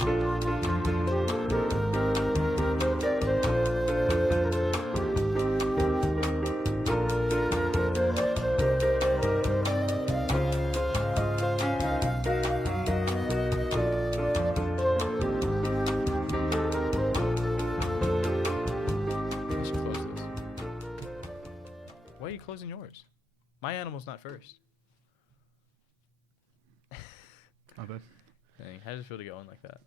Why are you closing yours? My animal's not first. My bad. Dang, how does it feel to get on like that?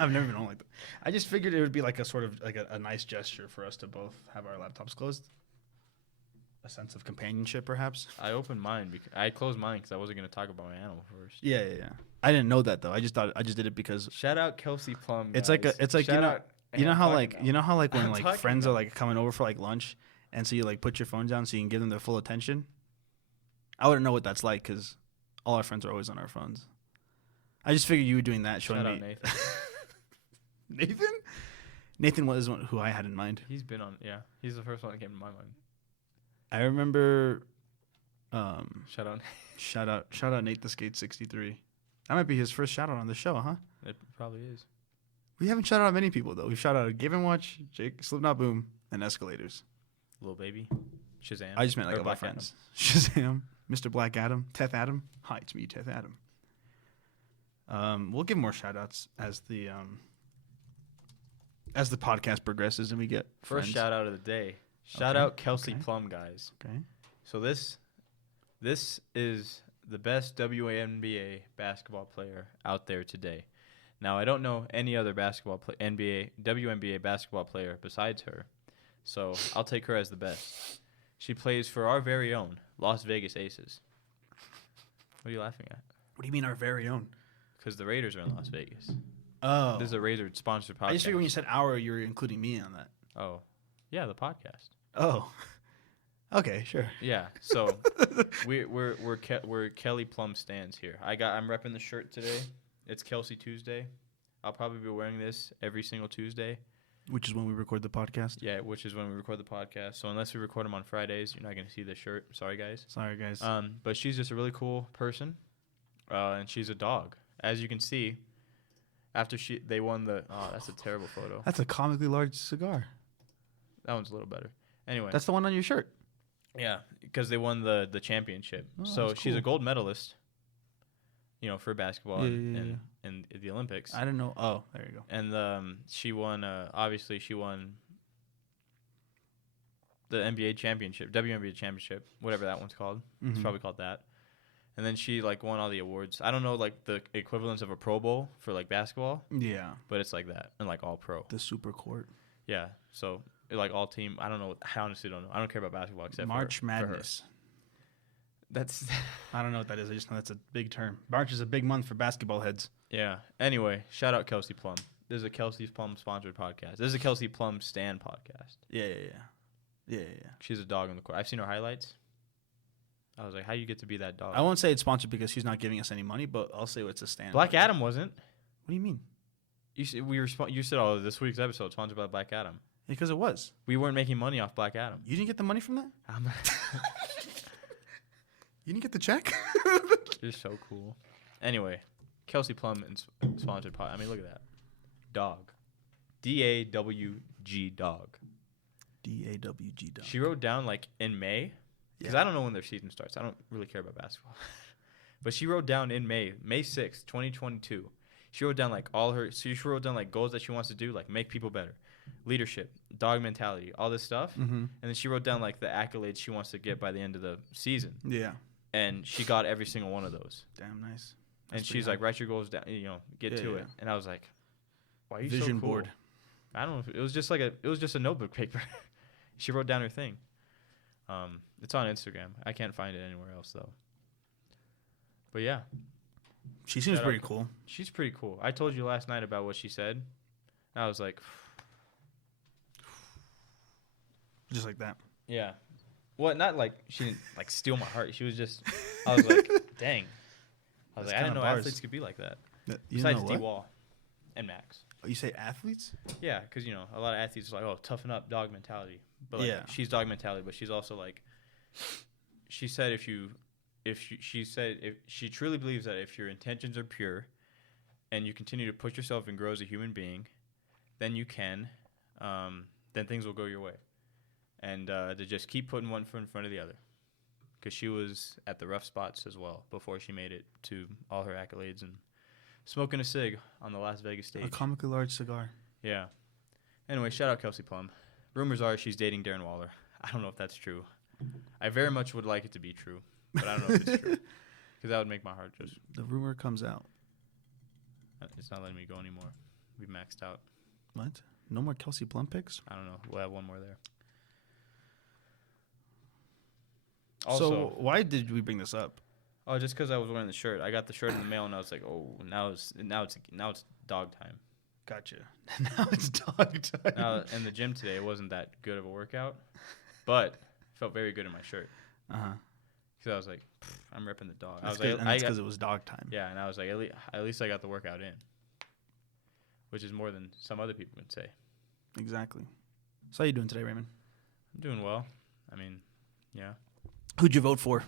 I've never been on like that. I just figured it would be like a sort of like a nice gesture for us to both have our laptops closed. A sense of companionship, perhaps. I opened mine. I closed mine because I wasn't going to talk about my animal first. Yeah. I didn't know that though. I just did it because Shout out Kelsey Plum. it's guys. like Shout you know how when like friends are like coming over for like lunch, and so you like put your phone down so you can give them their full attention. I wouldn't know what that's like because all our friends are always on our phones. I just figured you were doing that, showing Shout me. out Nathan. Nathan was who I had in mind. He's been on. Yeah, he's the first one that came to my mind. I remember. Shout out. Shout out Nate the Skate 63. That might be his first shout out on the show, huh? It probably is. We haven't shouted out many people though. We've shouted out Give and Watch, Jake, Slipknot Boom, and Escalators. Little baby. Shazam. I just meant like Or all my Black friends. Shazam, Mr. Black Adam, Teth Adam. Hi, it's me, Teth Adam. We'll give more shout outs as the podcast progresses and we get First friends. shout out of the day. Shout out Kelsey Plum, guys. Okay. So this is the best WNBA basketball player out there today. Now I don't know any other WNBA basketball player besides her, so I'll take her as the best. She plays for our very own Las Vegas Aces. What are you laughing at? What do you mean our very own? Because the Raiders are in Las Vegas. Oh. This is a Raider sponsored podcast. I just figured when you said our, you were including me on that. Oh, yeah, the podcast. Oh. Okay, sure. Yeah, so we're Kelly Plum stands here. I'm repping the shirt today. It's Kelsey Tuesday. I'll probably be wearing this every single Tuesday. Which is when we record the podcast. Yeah, which is when we record the podcast. So unless we record them on Fridays, you're not going to see this shirt. Sorry, guys. Sorry, guys. But she's just a really cool person, and she's a dog. As you can see, after they won the... Oh, that's a terrible photo. That's a comically large cigar. That one's a little better. Anyway. That's the one on your shirt. Yeah, because they won the championship. Oh, so that's she's a cool. gold medalist, for basketball and the Olympics. I don't know. Oh, there you go. And she won, obviously she won the NBA championship, WNBA championship, whatever that one's called. Mm-hmm. It's probably called that. And then she, won all the awards. I don't know, the equivalence of a Pro Bowl for, basketball. Yeah. But it's like that, and, all pro. The super court. Yeah, so... all team. I don't know. I honestly don't know. I don't care about basketball except March for Madness. That's. I don't know what that is. I just know that's a big term. March is a big month for basketball heads. Yeah. Anyway, shout out Kelsey Plum. This is a Kelsey Plum sponsored podcast. This is a Kelsey Plum Stan podcast. Yeah. She's a dog on the court. I've seen her highlights. I was like, how you get to be that dog? I won't say it's sponsored because she's not giving us any money, but I'll say it's a stand. Black Adam wasn't. What do you mean? You said you said, oh, this week's episode sponsored by Black Adam. Because it was. We weren't making money off Black Adam. You didn't get the money from that? You didn't get the check? You're so cool. Anyway, Kelsey Plum sponsored pod. I mean, look at that. Dog. DAWG dog. DAWG dog. She wrote down in May, because I don't know when their season starts. I don't really care about basketball. But she wrote down in May 6th, 2022. She wrote down she wrote down goals that she wants to do, make people better. Leadership, dog mentality, all this stuff. Mm-hmm. And then she wrote down the accolades she wants to get by the end of the season. Yeah. And she got every single one of those. Damn nice. And she's write your goals down, get to it. And I was like, why are you Vision so cool? board. I don't know. It was just a notebook paper. She wrote down her thing. It's on Instagram. I can't find it anywhere else though. But yeah. She seems pretty cool. She's pretty cool. I told you last night about what she said. I was like, just like that. Yeah. Well, not she didn't steal my heart. She was just, I was like, dang. I was I didn't know athletes could be like that. Besides D-Wall and Max. Oh, you say athletes? Yeah, because, a lot of athletes are toughen up, dog mentality. But she's dog mentality, but she's also she said if she truly believes that if your intentions are pure and you continue to push yourself and grow as a human being, then you can, then things will go your way. And to just keep putting one foot in front of the other. Because she was at the rough spots as well before she made it to all her accolades and smoking a cig on the Las Vegas stage. A comically large cigar. Yeah. Anyway, shout out Kelsey Plum. Rumors are she's dating Darren Waller. I don't know if that's true. I very much would like it to be true, but I don't know if it's true. Because that would make my heart just... The rumor comes out. It's not letting me go anymore. We've maxed out. What? No more Kelsey Plum picks? I don't know. We'll have one more there. Also, So why did we bring this up? oh, just because I was wearing the shirt. I got the shirt in the mail, and I was like, oh, now it's dog time. Gotcha. Now it's dog time. Now, in the gym today, it wasn't that good of a workout, but it felt very good in my shirt. Uh-huh. Because I was like, I'm ripping the dog. That's because it was dog time. Yeah, and I was like, at least I got the workout in, which is more than some other people would say. Exactly. So how you doing today, Raymond? I'm doing well. I mean, yeah. Who'd you vote for?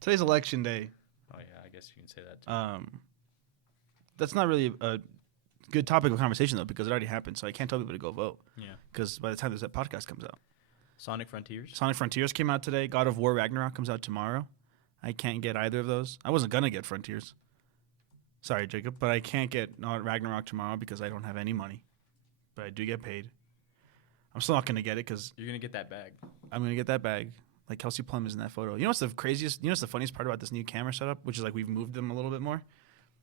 Today's election day. Oh, yeah, I guess you can say that too. That's not really a good topic of conversation, though, because it already happened, so I can't tell people to go vote. Yeah. Because by the time that podcast comes out. Sonic Frontiers? Sonic Frontiers came out today. God of War Ragnarok comes out tomorrow. I can't get either of those. I wasn't going to get Frontiers. Sorry, Jacob, but I can't get Ragnarok tomorrow because I don't have any money. But I do get paid. I'm still not going to get it because... You're going to get that bag. I'm going to get that bag. Like Kelsey Plum is in that photo. You know what's the craziest? You know what's the funniest part about this new camera setup? Which is like we've moved them a little bit more.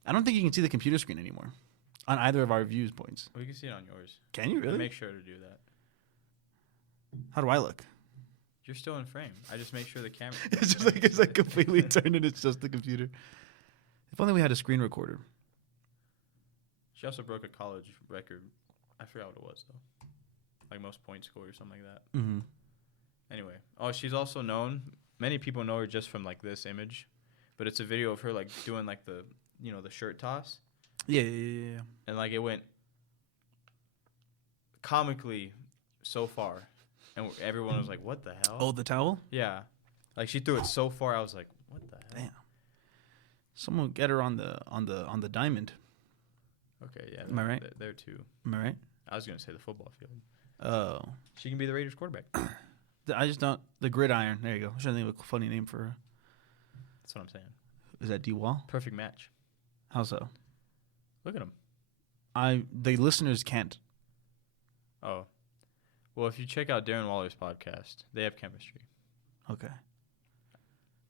I don't think you can see the computer screen anymore on either of our views points. Well, you can see it on yours. Can you really? Make sure to do that. How do I look? You're still in frame. I just make sure the camera... It's just like it's like completely turned and it's just the computer. If only we had a screen recorder. She also broke a college record. I forgot what it was, though. Like most points scored or something like that. Mm-hmm. Anyway. Oh, she's also known. Many people know her just from like this image. But it's a video of her like doing like the, the shirt toss. Yeah. And like it went comically so far. And everyone was like, what the hell? Oh, the towel? Yeah. Like she threw it so far, I was like, what the hell? Damn. Someone get her on the diamond. Okay, yeah. Am I right? There too. Am I right? I was going to say the football field. Oh. She can be the Raiders quarterback. I just don't... The gridiron. There you go. I'm trying to think of a funny name for her. That's what I'm saying. Is that D-Wall? Perfect match. How so? Look at him. The listeners can't. Oh. Well, if you check out Darren Waller's podcast, they have chemistry. Okay.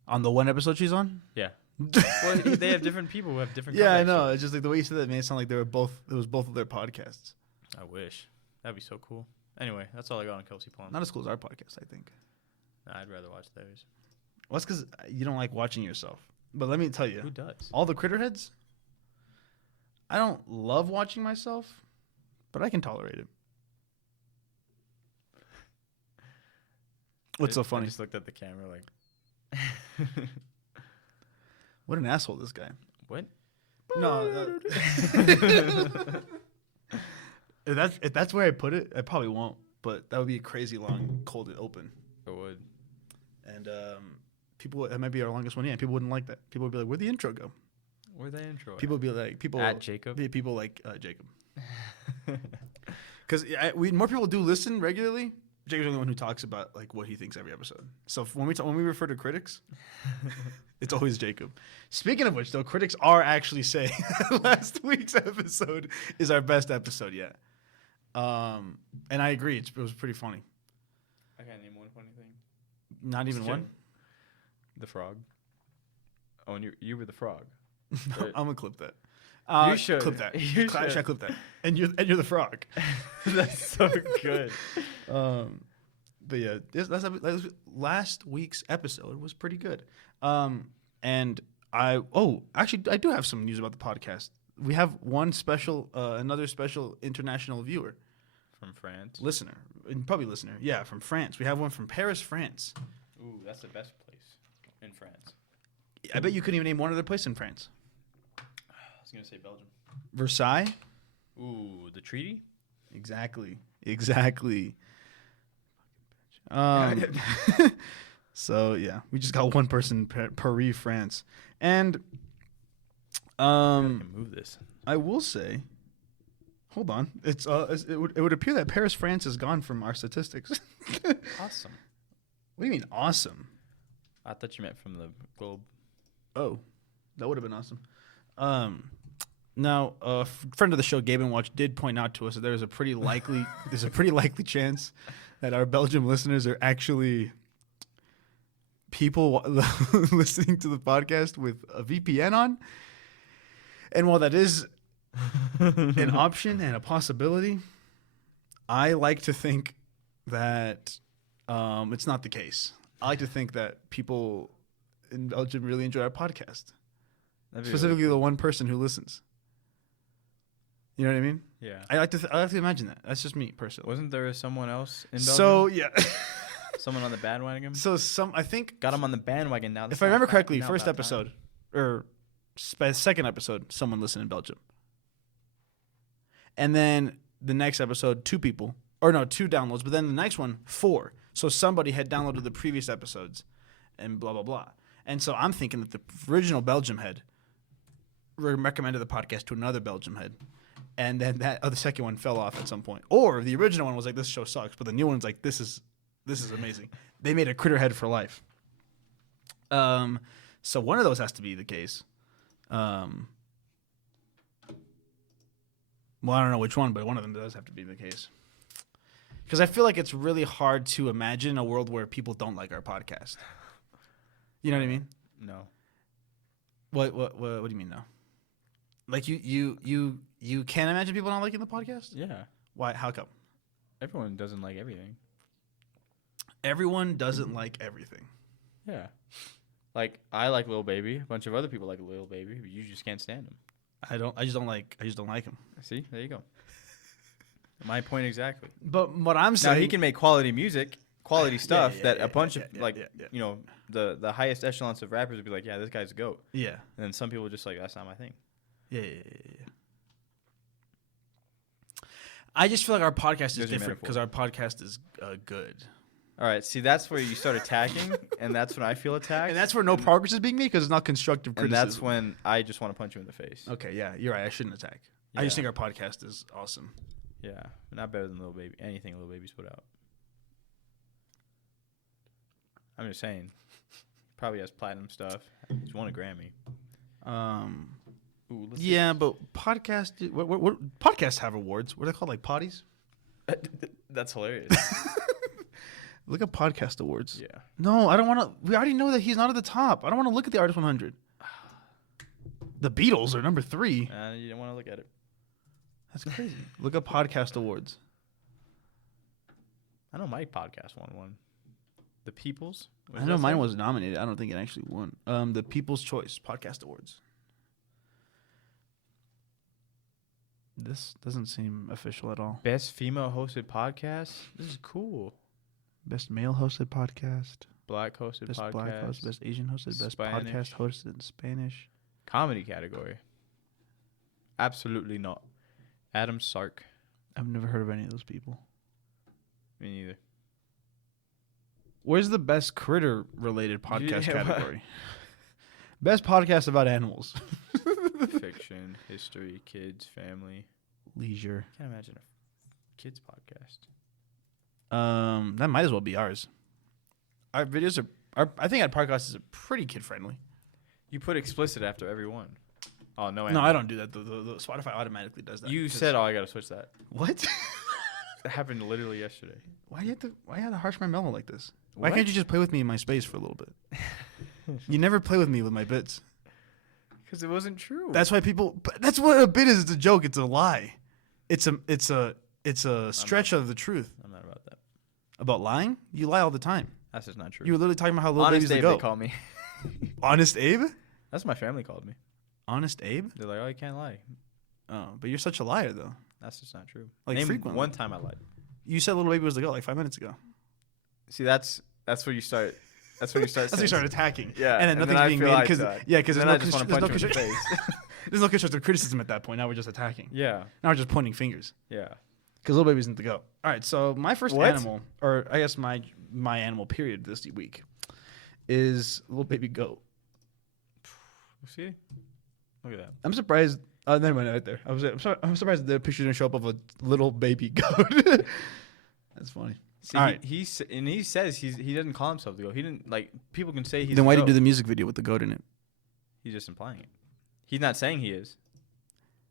On the one episode she's on? Yeah. Well, they have different people who have different... Yeah, I know. It's just like the way you said that made it sound like it was both of their podcasts. I wish. That'd be so cool. Anyway, that's all I got on Kelsey Plum. Not as cool as our podcast, I think. Nah, I'd rather watch theirs. Well, that's because you don't like watching yourself. But let me tell you. Who does? All the Critterheads, I don't love watching myself, but I can tolerate it. What's so funny? I just looked at the camera like... What an asshole, this guy. What? No. If that's where I put it, I probably won't. But that would be a crazy long cold open. It would. And that might be our longest one. Yeah, people wouldn't like that. People would be like, "Where'd the intro go?" Where'd the intro? People would be like, at Jacob. People like Jacob. Because more people do listen regularly. Jacob's the only one who talks about like what he thinks every episode. So when we refer to critics, it's always Jacob. Speaking of which, though, critics are actually saying last week's episode is our best episode yet. And I agree, it was pretty funny. I can't name one funny thing. Not even one? The frog. Oh, and you were the frog. No, I'm gonna clip that. You should clip that. You should I clip that? And you're the frog. That's so good. But yeah, last week's episode was pretty good. And I do have some news about the podcast. We have another special international viewer from France. Listener, yeah, from France. We have one from Paris, France. Ooh, that's the best place in France. I bet you couldn't even name one other place in France. I was gonna say Belgium. Versailles. Ooh, the treaty. Exactly. So yeah, we just got one person, Paris, France, and I can move this. I will say. Hold on. It would appear that Paris, France is gone from our statistics. Awesome. What do you mean awesome? I thought you meant from the globe. Oh, that would have been awesome. Now, a friend of the show, Gabe and Watch, did point out to us that there's a pretty likely chance that our Belgium listeners are actually people listening to the podcast with a VPN on. And while that is an option and a possibility, I like to think that it's not the case. I like to think that people in Belgium really enjoy our podcast, specifically the one person who listens. You know what I mean? Yeah. I like to imagine that. That's just me personally. Wasn't there someone else in Belgium? So yeah, someone on the bandwagon. So I think got him on the bandwagon now. If I remember correctly, first episode or second episode, someone listened in Belgium, and then the next episode, 2 downloads. But then the next one, 4. So somebody had downloaded the previous episodes, and blah blah blah. And so I'm thinking that the original Belgium head recommended the podcast to another Belgium head. And then the second one fell off at some point. Or the original one was like, this show sucks. But the new one's like, this is amazing. They made a critter head for life. So one of those has to be the case. Well, I don't know which one, but one of them does have to be the case. Because I feel like it's really hard to imagine a world where people don't like our podcast. You know what I mean? No. What do you mean no? Like you can't imagine people not liking the podcast? Yeah. Why? How come? Everyone doesn't like everything. Everyone doesn't like everything. Yeah. Like I like Lil Baby. A bunch of other people like Lil Baby, but you just can't stand him. I just don't like him. See? There you go. My point exactly. But what I'm saying, now he can make quality music, quality stuff a bunch of you know, the highest echelons of rappers would be like, yeah, this guy's a goat. Yeah. And then some people are just like, that's not my thing. Yeah. I just feel like our podcast is different because our podcast is good. All right. See, that's where you start attacking, and that's when I feel attacked. And that's where no progress is being made because it's not constructive criticism. And that's when I just want to punch you in the face. Okay, yeah, you're right. I shouldn't attack. Yeah. I just think our podcast is awesome. Yeah, not better than Lil Baby. Anything Lil Baby's put out. I'm just saying. Probably has platinum stuff. He's won a Grammy. Ooh, yeah, but podcast. What podcasts have awards? What are they called? Like potties? That's hilarious. Look at podcast awards. Yeah. No, I don't want to. We already know that he's not at the top. I don't want to look at the Artist 100. The Beatles are number 3. You don't want to look at it. That's crazy. Look at podcast awards. I know my podcast won one. The People's? I know mine was nominated. I don't think it actually won. The People's Choice Podcast Awards. This doesn't seem official at all. Best female hosted podcast? This is cool. Best male hosted podcast. Black hosted best podcast. Black hosted. Best Asian hosted. Best Spanish. podcast hosted in Spanish. Comedy category. Absolutely not. Adam Sark. I've never heard of any of those people. Me neither. Where's the best critter related podcast category? Best podcast about animals. Fiction, history, kids, family, leisure. Can't imagine a kids podcast. That might as well be ours. Our videos are. I think our podcast is pretty kid friendly. You put explicit after every one. Oh no! No, I don't do that. The Spotify automatically does that. You said, "Oh, I gotta switch that." What? That happened literally yesterday. Why do you have to harsh my mellow like this? Why What? can't you just play with me in my space for a little bit? You never play with me with my bits. Because it wasn't true. That's why people. But that's what a bit is. It's a joke. It's a lie. It's a stretch of the truth. I'm not about that. About lying? You lie all the time. That's just not true. You were literally talking about how little Honest babies Abe, go. they call me. Honest Abe? That's what my family called me. Honest Abe? They're like, "Oh, you can't lie." Oh, but you're such a liar, though. That's just not true. Like Name frequently. one time I lied. You said little baby was the goat like 5 minutes ago. See, that's where you start. That's when you start. That's when you start attacking. Yeah, and then nothing's being made because because then I just want to punch you in the face. There's no constructive criticism at that point. Now we're just attacking. Yeah. Now we're just pointing fingers. Yeah. Because little baby isn't the goat. All right, so my first What? animal, or I guess my animal period this week, is little baby goat. See, Look at that. I'm surprised. Never mind, right there. I'm surprised the picture didn't show up of a little baby goat. That's funny. See, All right. he says he doesn't call himself the goat. He didn't like people can say he's. Then the why did goat. you do the music video with the goat in it? He's just implying it. He's not saying he is.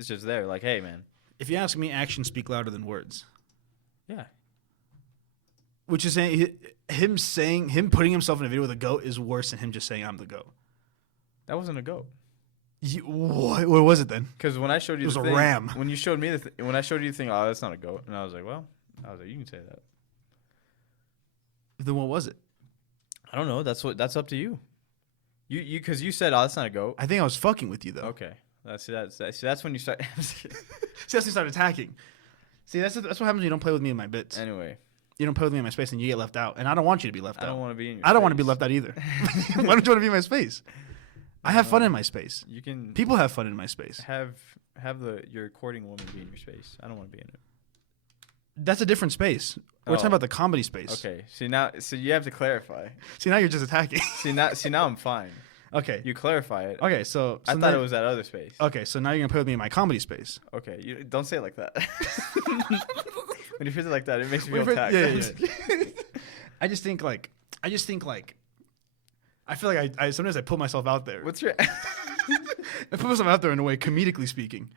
It's just there, like, hey, man. If you ask me, actions speak louder than words. Yeah. Which is saying him putting himself in a video with a goat is worse than him just saying I'm the goat. That wasn't a goat. What was it then? Because when I showed you, It was the a thing, ram. When you showed me when I showed you the thing, oh, that's not a goat, and I was like, you can say that. Then what was it? I don't know. That's up to you. You because you said, oh, that's not a goat. I think I was fucking with you though. Okay. That's when you start. See, that's when you start attacking. See, that's what happens when you don't play with me in my bits. Anyway, You don't play with me in my space, and you get left out. And I don't want you to be left out. I don't want to be in your I don't want to be space. left out either. Why don't you want to be in my space? I have fun in my space. You can People have fun in my space. have your recording woman be in your space. I don't want to be in it. That's a different space. We're talking about the comedy space. Okay. So you have to clarify. See, now you're just attacking. See now I'm fine. Okay. You clarify it. Okay, so I thought it was that other space. Okay, so now you're gonna play with me in my comedy space. Okay, you don't say it like that. When you phrase it like that, it makes me feel Wait, attacked. yeah. I just think like I feel like I sometimes I put myself out there. What's your? I put myself out there in a way, comedically speaking,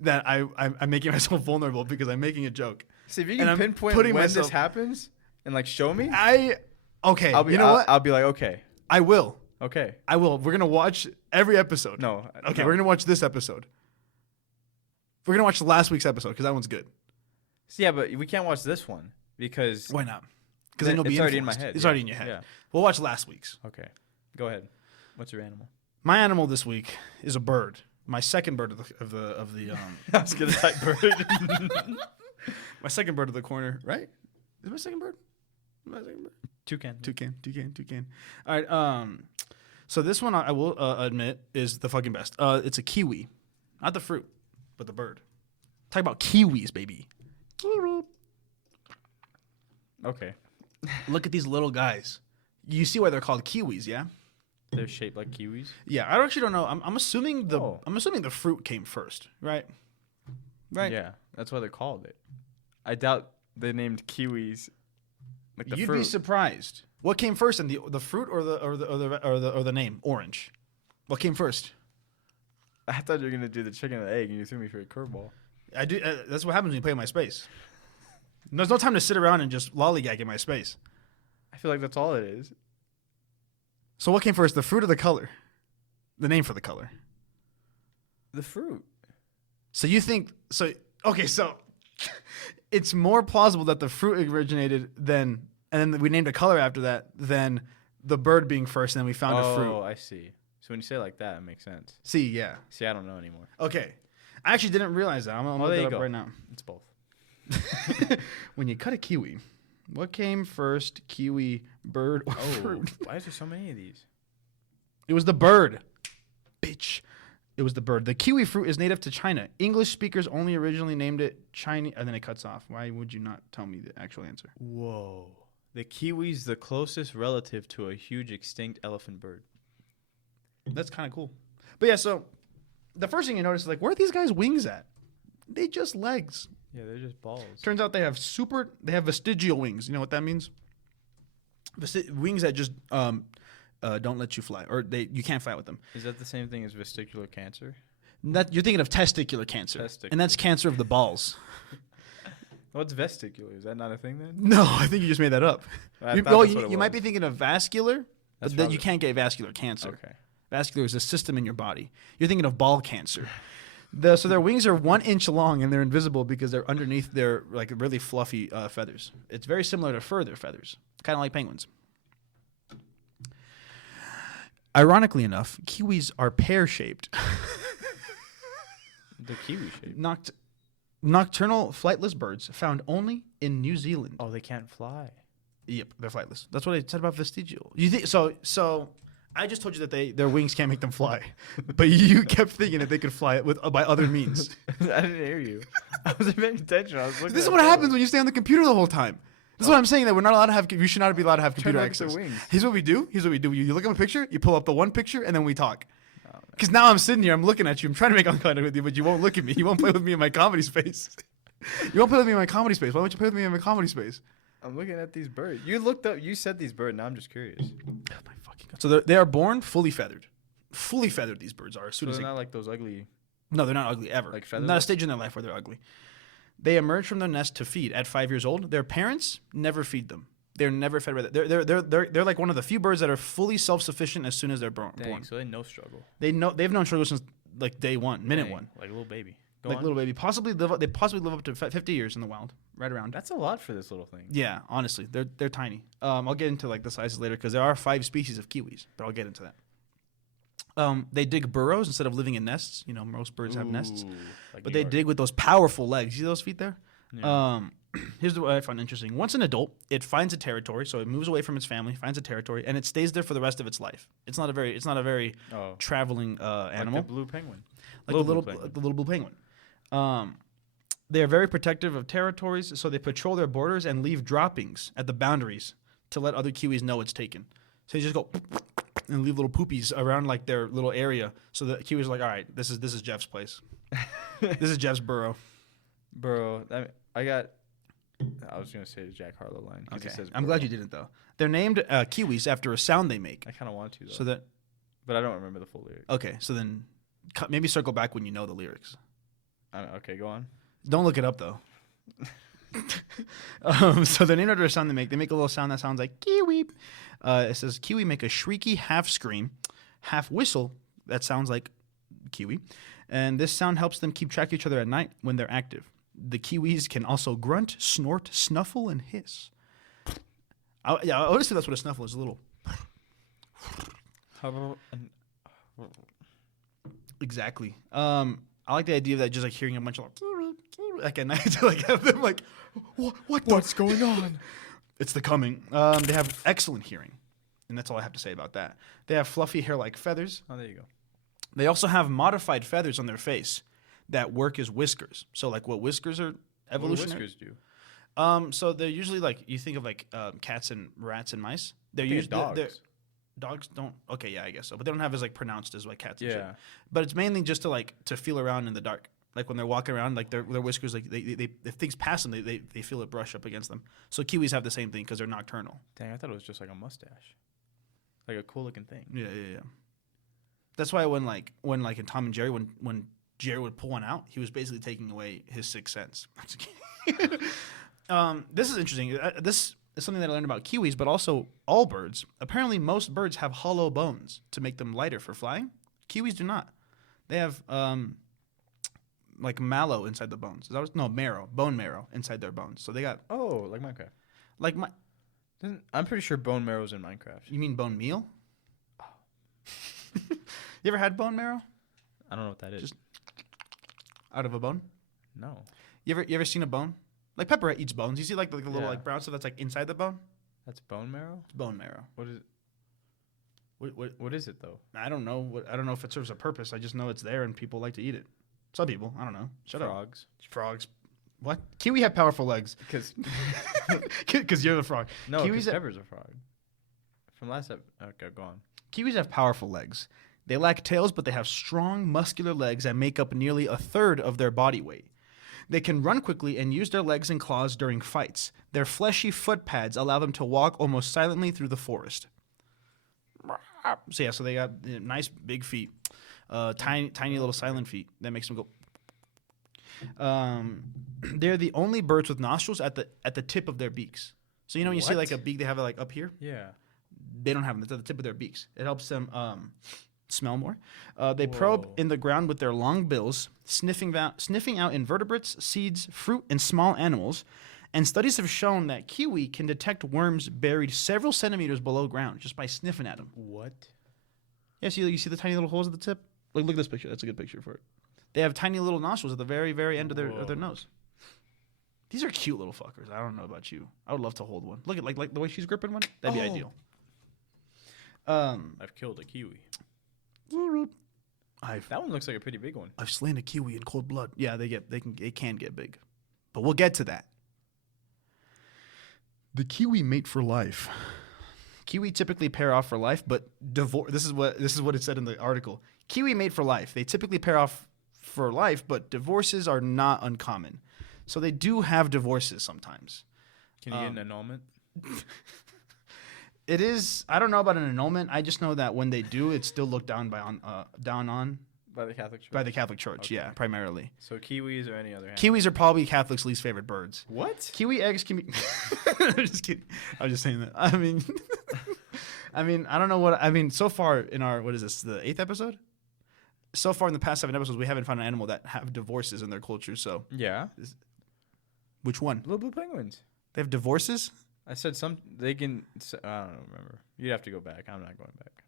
that I'm making myself vulnerable because I'm making a joke. See, if you And can I'm pinpoint putting when myself- this happens and like show me, Okay, you know what? I'll be like, okay. I will. Okay. We're gonna watch every episode. No. Okay, no. we're gonna watch this episode. We're gonna watch last week's episode because that one's good. Yeah, but we can't watch this one because Why not? Because then you'll be it's already in influenced. my head. It's yeah. already in your head. Yeah. We'll watch last week's. Okay. Go ahead. What's your animal? My animal this week is a bird. My second bird of the I was gonna type bird. my second bird of the corner. Right? Is my second bird? My second bird. Toucan. Toucan. All right. So this one I will admit is the fucking best. It's a kiwi, not the fruit, but the bird. Talk about kiwis, baby. Okay. Look at these little guys. You see why they're called kiwis, yeah? They're shaped like kiwis. Yeah, I actually don't know. I'm assuming Oh. I'm assuming the fruit came first, right? Right. Yeah, that's why they're called it. I doubt they named kiwis like the You'd fruit. be surprised. What came first, in the fruit or the name orange? What came first? I thought you were gonna do the chicken and the egg, and you threw me for a curveball. I do. That's what happens when you play in my space. There's no time to sit around and just lollygag in my space. I feel like that's all it is. So what came first, the fruit or the color? The name for the color. The fruit. So you think so? Okay, so it's more plausible that the fruit originated than, and then we named a color after that, than the bird being first, and then we found a fruit. Oh, I see. So when you say it like that, it makes sense. See, yeah. See, I don't know anymore. Okay, I actually didn't realize that. I'm gonna look there it you up go. right now. It's both. When you cut a kiwi, what came first, kiwi, bird, or fruit? Why is there so many of these? It was the bird. Bitch. It was the bird. The kiwi fruit is native to China. English speakers only originally named it Chinese. And then it cuts off. Why would you not tell me the actual answer? Whoa. The kiwi's the closest relative to a huge extinct elephant bird. That's kind of cool. But yeah, so the first thing you notice is like, where are these guys' wings at? They just legs. Yeah, they're just balls. Turns out they have vestigial wings. You know what that means? Wings that just don't let you fly, or you can't fly with them. Is that the same thing as vestibular cancer? That you're thinking of testicular cancer, and that's cancer of the balls. What's vestibular? Is that not a thing then? No, I think you just made that up. I You, thought that's what it you might be was. thinking of vascular, That's but then probably- you can't get vascular cancer. Okay. Vascular is a system in your body. You're thinking of ball cancer. So their wings are 1 inch long and they're invisible because they're underneath their like really fluffy feathers. It's very similar to fur feathers, kind of like penguins. Ironically enough, kiwis are pear-shaped. The kiwi shape. Nocturnal flightless birds found only in New Zealand. Oh, they can't fly. Yep, they're flightless. That's what I said about vestigial. You think so? I just told you that their wings can't make them fly, but you kept thinking that they could fly by other means. I didn't hear you. I wasn't paying attention. I was looking. This is at what the happens when you stay on the computer the whole time. This is what I'm saying, that we're not allowed to have. You should not be allowed to have computer Turn off the access. wings. Here's what we do. You look at a picture. You pull up the one picture, and then we talk. Oh, Because now I'm sitting here, I'm looking at you, I'm trying to make eye contact with you, but you won't look at me. You won't play with me in my comedy space. You won't play with me in my comedy space. Why won't you play with me in my comedy space? I'm looking at these birds. You looked up. You said these birds. Now I'm just curious. Oh my fucking God. So they are born fully feathered. Fully feathered, these birds are. As soon So as they're not like those ugly. No, they're not ugly ever. Like not a featherless? stage in their life where they're ugly. They emerge from their nest to feed at 5 years old. Their parents never feed them. They're never fed by that. They're like one of the few birds that are fully self-sufficient as soon as they're born. Dang, so they know struggle. They've known struggle since like day one, minute Dang, one. like a little baby. Go Like on. little baby. They possibly live up to 50 years in the wild, right around. That's a lot for this little thing. Yeah, honestly, they're tiny. I'll get into like the sizes later because there are 5 species of kiwis, but I'll get into that. They dig burrows instead of living in nests. You know, most birds have nests, Like but New they York. dig with those powerful legs. See those feet there? Yeah. Here's what I find interesting. Once an adult, it finds a territory, so it moves away from its family, finds a territory, and it stays there for the rest of its life. It's not a very Oh, traveling animal. like the blue penguin. Like Little the blue penguin. little blue penguin. They are very protective of territories, so they patrol their borders and leave droppings at the boundaries to let other kiwis know it's taken. So they just go and leave little poopies around like their little area, so the kiwis are like, all right, this is Jeff's place. This is Jeff's burrow. Bro, I was gonna say the Jack Harlow line. 'Cause Okay, it says I'm glad burrow. you didn't though. They're named kiwis after a sound they make. I kind of wanted to though. So that but I don't remember the full lyric. okay, so then maybe circle back when you know the lyrics. Okay, go on. Don't look it up though. So they're named after a sound they make. They make a little sound that sounds like kiwi. It says kiwi make a shrieky half scream, half whistle that sounds like kiwi, and this sound helps them keep track of each other at night when they're active. The kiwis can also grunt, snort, snuffle, and hiss. I would say that's what a snuffle is. A little. Exactly. I like the idea of that, just like hearing a bunch of like at night to like have them like, what's going on? It's the coming. They have excellent hearing, and that's all I have to say about that. They have fluffy hair like feathers. Oh, there you go. They also have modified feathers on their face that work as whiskers. So like what whiskers are evolutionary. What do whiskers do? So they're usually like you think of like cats and rats and mice. They're I think usually dogs. dogs don't. Okay, yeah, I guess so. But they don't have as like pronounced as like cats. And shit. Yeah. But it's mainly just to feel around in the dark. Like when they're walking around, like their whiskers, like they if things pass them, they feel it brush up against them. So kiwis have the same thing because they're nocturnal. Dang, I thought it was just like a mustache, like a cool looking thing. Yeah. That's why when in Tom and Jerry, when Jerry would pull one out, he was basically taking away his sixth sense. This is interesting. This is something that I learned about kiwis, but also all birds. Apparently, most birds have hollow bones to make them lighter for flying. Kiwis do not. They have like mallow inside the bones. Bone marrow inside their bones. So they got Oh, like Minecraft. like I'm pretty sure bone marrow's in Minecraft. you mean bone meal? You ever had bone marrow I don't know what that is. Just- out of a bone? No. You ever seen a bone? Like Pepper eats bones. You see like the little Yeah. like brown stuff that's like inside the bone? That's bone marrow. It's bone marrow. What is? What, What is it though? I don't know. I don't know if it serves a purpose. I just know it's there and people like to eat it. Some people. I don't know. Shut up. Frogs. Frogs. What? Kiwi have powerful legs. Because you're the frog. No, Kiwis because have- Pepper's a frog. From last episode. Okay, go on. Kiwis have powerful legs. They lack tails, but they have strong, muscular legs that make up nearly a third of their body weight. They can run quickly and use their legs and claws during fights. Their fleshy foot pads allow them to walk almost silently through the forest. So they got nice big feet, tiny little silent feet that makes them go. They're the only birds with nostrils at the tip of their beaks. So when you see like a beak, they have it like up here. Yeah. They don't have them. It's at the tip of their beaks. It helps them smell more. They probe in the ground with their long bills, sniffing out invertebrates, seeds, fruit, and small animals. And studies have shown that kiwi can detect worms buried several centimeters below ground just by sniffing at them. What? Yeah, you see the tiny little holes at the tip? Look at this picture. That's a good picture for it. They have tiny little nostrils at the very, very end of their nose. These are cute little fuckers. I don't know about you. I would love to hold one. Look at like the way she's gripping one. That'd be ideal. I've killed a kiwi. That one looks like a pretty big one. I've slain a kiwi in cold blood. Yeah, they can get big, but we'll get to that. The kiwi mate for life. Kiwi typically pair off for life, but divorce. This is what it said in the article. Kiwi mate for life. They typically pair off for life, but divorces are not uncommon. So they do have divorces sometimes. Can you get an annulment? It is. I don't know about an annulment. I just know that when they do, it's still looked down on By the Catholic Church? by the Catholic Church. Okay. Yeah, primarily. So kiwis or any other animal? Kiwis are probably Catholics' least favorite birds. What? Kiwi eggs can be. I'm just kidding. I'm just saying that. I mean, I don't know what. I mean, so far in our, what is this, the 8th episode? So far in the past 7 episodes, we haven't found an animal that have divorces in their culture. So, Yeah. which one? Little blue penguins. They have divorces? I said they can. I don't remember. You'd have to go back. I'm not going back.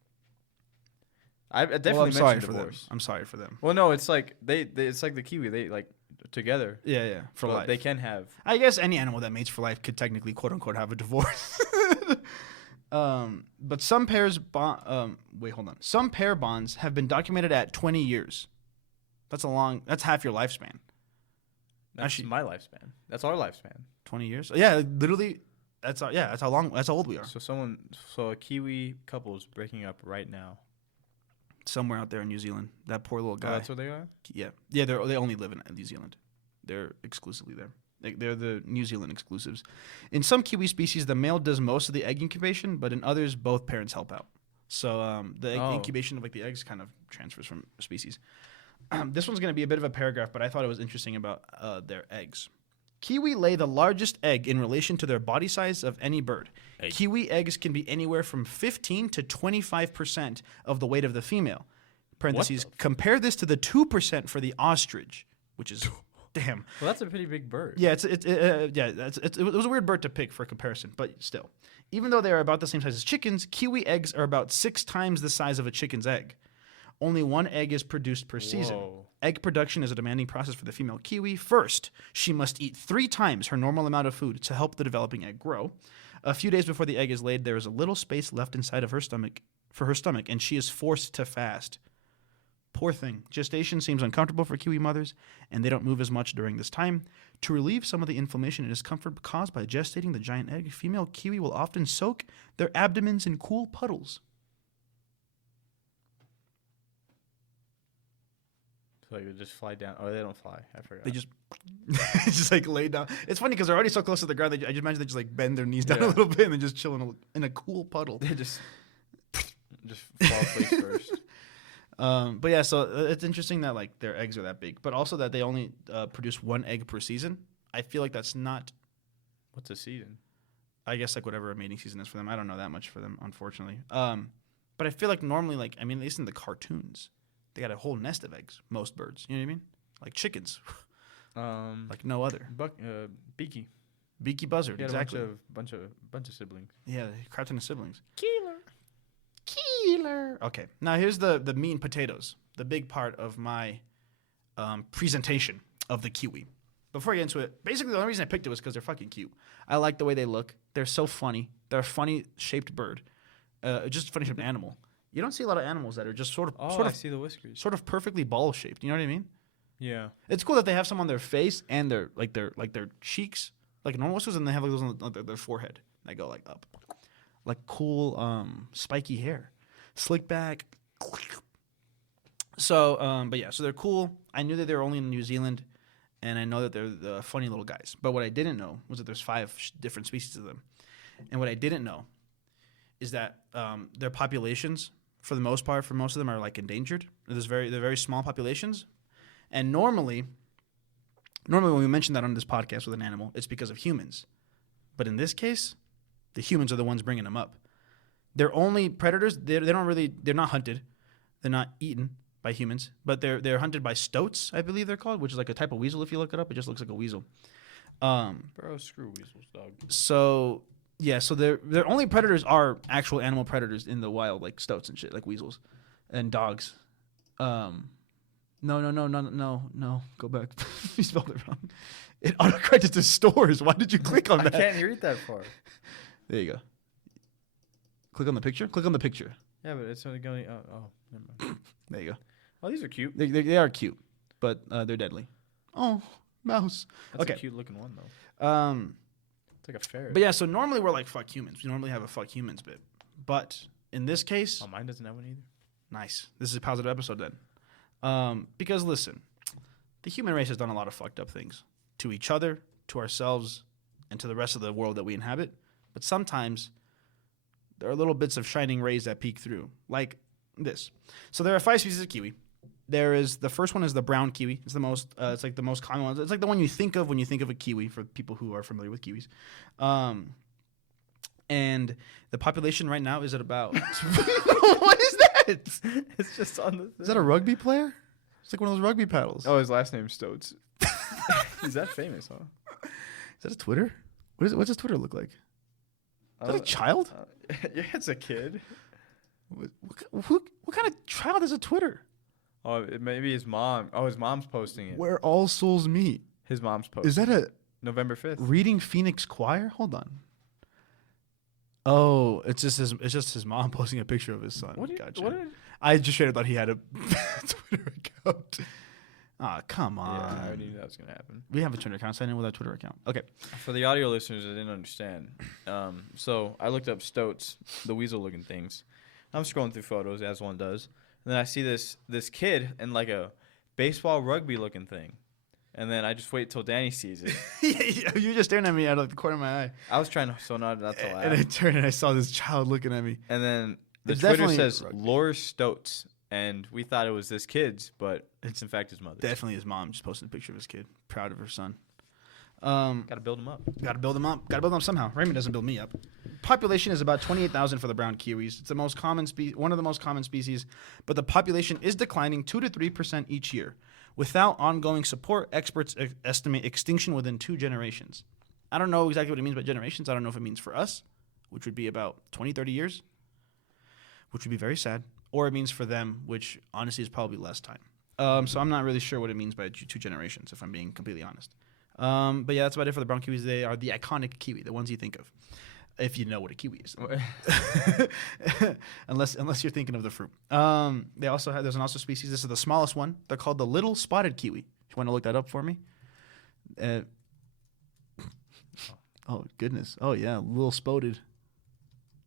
I definitely Well, I'm sorry mentioned for them. divorce. I'm sorry for them. Well, no, it's like it's like the kiwi. They like together Yeah, for but life. They can have. I guess any animal that mates for life could technically, quote unquote, have a divorce. But some pairs Some pair bonds have been documented at 20 years. That's half your lifespan. That's Actually- my lifespan. That's our lifespan. 20 years? Yeah, literally. That's how old we are. So a kiwi couple's breaking up right now. Somewhere out there in New Zealand. That poor little Oh, guy. that's where they are. Yeah. They only live in New Zealand. They're exclusively there. They're the New Zealand exclusives. In some kiwi species, the male does most of the egg incubation, but in others, both parents help out. So the incubation of like the eggs kind of transfers from species. This one's going to be a bit of a paragraph, but I thought it was interesting about their eggs. Kiwi lay the largest egg in relation to their body size of any bird. Egg. Kiwi eggs can be anywhere from 15 to 25% of the weight of the female. Parentheses, compare this to the 2% for the ostrich, which is, damn. Well, that's a pretty big bird. Yeah, it was a weird bird to pick for comparison, but still. Even though they are about the same size as chickens, kiwi eggs are about 6 times the size of a chicken's egg. Only 1 egg is produced per season. Whoa. Egg production is a demanding process for the female kiwi. First, she must eat 3 times her normal amount of food to help the developing egg grow. A few days before the egg is laid, there is a little space left inside of her stomach, and she is forced to fast. Poor thing. Gestation seems uncomfortable for kiwi mothers, and they don't move as much during this time. To relieve some of the inflammation and discomfort caused by gestating the giant egg, female kiwi will often soak their abdomens in cool puddles. So they just fly down. Oh, they don't fly. I forgot. They just like lay down. It's funny because they're already so close to the ground. I just imagine they just like bend their knees down a little bit and then just chill in a cool puddle. They just fall face first. But yeah, so it's interesting that like their eggs are that big, but also that they only produce 1 egg per season. I feel like that's not. What's a season? I guess like whatever a mating season is for them. I don't know that much for them, unfortunately. But I feel like normally, like at least in the cartoons, they got a whole nest of eggs. Most birds, you know what I mean? Like chickens, like no other. Beaky. Beaky buzzard, He had exactly. a bunch of siblings. Yeah, crap ton of siblings. Killer. Okay, now here's the meat and potatoes, the big part of my presentation of the kiwi. Before I get into it, basically the only reason I picked it was because they're fucking cute. I like the way they look. They're so funny. They're a funny shaped bird, just a funny shaped animal. You don't see a lot of animals that are just sort I of see the whiskers. sort of perfectly ball shaped. You know what I mean? Yeah. It's cool that they have some on their face and their cheeks, like normal whiskers, and they have like those on their forehead. They go like up, like cool spiky hair, slick back. So, but yeah, so they're cool. I knew that they were only in New Zealand, and I know that they're the funny little guys. But what I didn't know was that there's 5 different species of them, and what I didn't know is that their populations, for the most part, for most of them, are like endangered. They're very small populations, and normally when we mention that on this podcast with an animal, it's because of humans. But in this case, the humans are the ones bringing them up. They're only predators. They're not hunted. They're not eaten by humans, but they're hunted by stoats, I believe they're called, which is like a type of weasel. If you look it up, it just looks like a weasel. Bro, screw weasels, dog. So yeah, so their only predators are actual animal predators in the wild, like stoats and shit, like weasels and dogs. No. Go back. You spelled it wrong. It autocorrected to stores. Why did you click on that? I can't read that far. There you go. Click on the picture. Click on the picture. Yeah, but it's only going. Oh, never mind. There you go. Oh, these are cute. They are cute, but they're deadly. Oh, mouse. That's Okay. a cute looking one though. It's like a ferret. But yeah, so normally we're like fuck humans. We normally have a fuck humans bit, but in this case, Oh, mine doesn't have one either. Nice. This is a positive episode then. Because listen, the human race has done a lot of fucked up things to each other, to ourselves, and to the rest of the world that we inhabit. But sometimes there are little bits of shining rays that peek through, like this. So there are 5 species of kiwi. The first one is the brown kiwi. It's the most. It's like the most common one. It's like the one you think of when you think of a kiwi. For people who are familiar with kiwis, and the population right now is at about. What is that? It's just on the thing. Is that a rugby player? It's like one of those rugby paddles. Oh, his last name's Stoats. He's that famous, huh? Is that a Twitter? What's his Twitter look like? Is that a child? Yeah, it's a kid. What kind of child has a Twitter? Oh, maybe his mom. Oh, his mom's posting it. Where all souls meet. His mom's posting. Is that a November 5th? Reading Phoenix Choir? Hold on. Oh, it's just his mom posting a picture of his son. Gotcha. I just straight up thought he had a Twitter account. Ah, come on. Yeah, I already knew that was gonna happen. We have a Twitter account. Sign in with our Twitter account. Okay. For the audio listeners that didn't understand, so I looked up Stoats, the weasel-looking things. I'm scrolling through photos as one does, and then I see this kid in like a baseball rugby-looking thing, and then I just wait till Danny sees it. You were just staring at me out of the corner of my eye. I was trying so not to laugh. And I turned and I saw this child looking at me. And then the It's Twitter definitely says rugby. Lore Stoats, and we thought it was this kid's, but it's in fact his mother's. Definitely his mom just posted a picture of his kid. Proud of her son. Gotta build him up. Gotta build them up. Gotta build them up somehow. Raymond doesn't build me up. Population is about 28,000 for the brown kiwis. It's the most common one of the most common species, but the population is declining 2 to 3% each year. Without ongoing support, experts estimate extinction within 2 generations. I don't know exactly what it means by generations. I don't know if it means for us, which would be about 20, 30 years, which would be very sad, or it means for them, which honestly is probably less time. So I'm not really sure what it means by 2 generations, if I'm being completely honest. But yeah, that's about it for the brown kiwis. They are the iconic kiwi, the ones you think of, if you know what a kiwi is. unless you're thinking of the fruit. They also have, there's an also species. This is the smallest one. They're called the little spotted kiwi. You want to look that up for me? Oh goodness. Oh yeah, little spotted.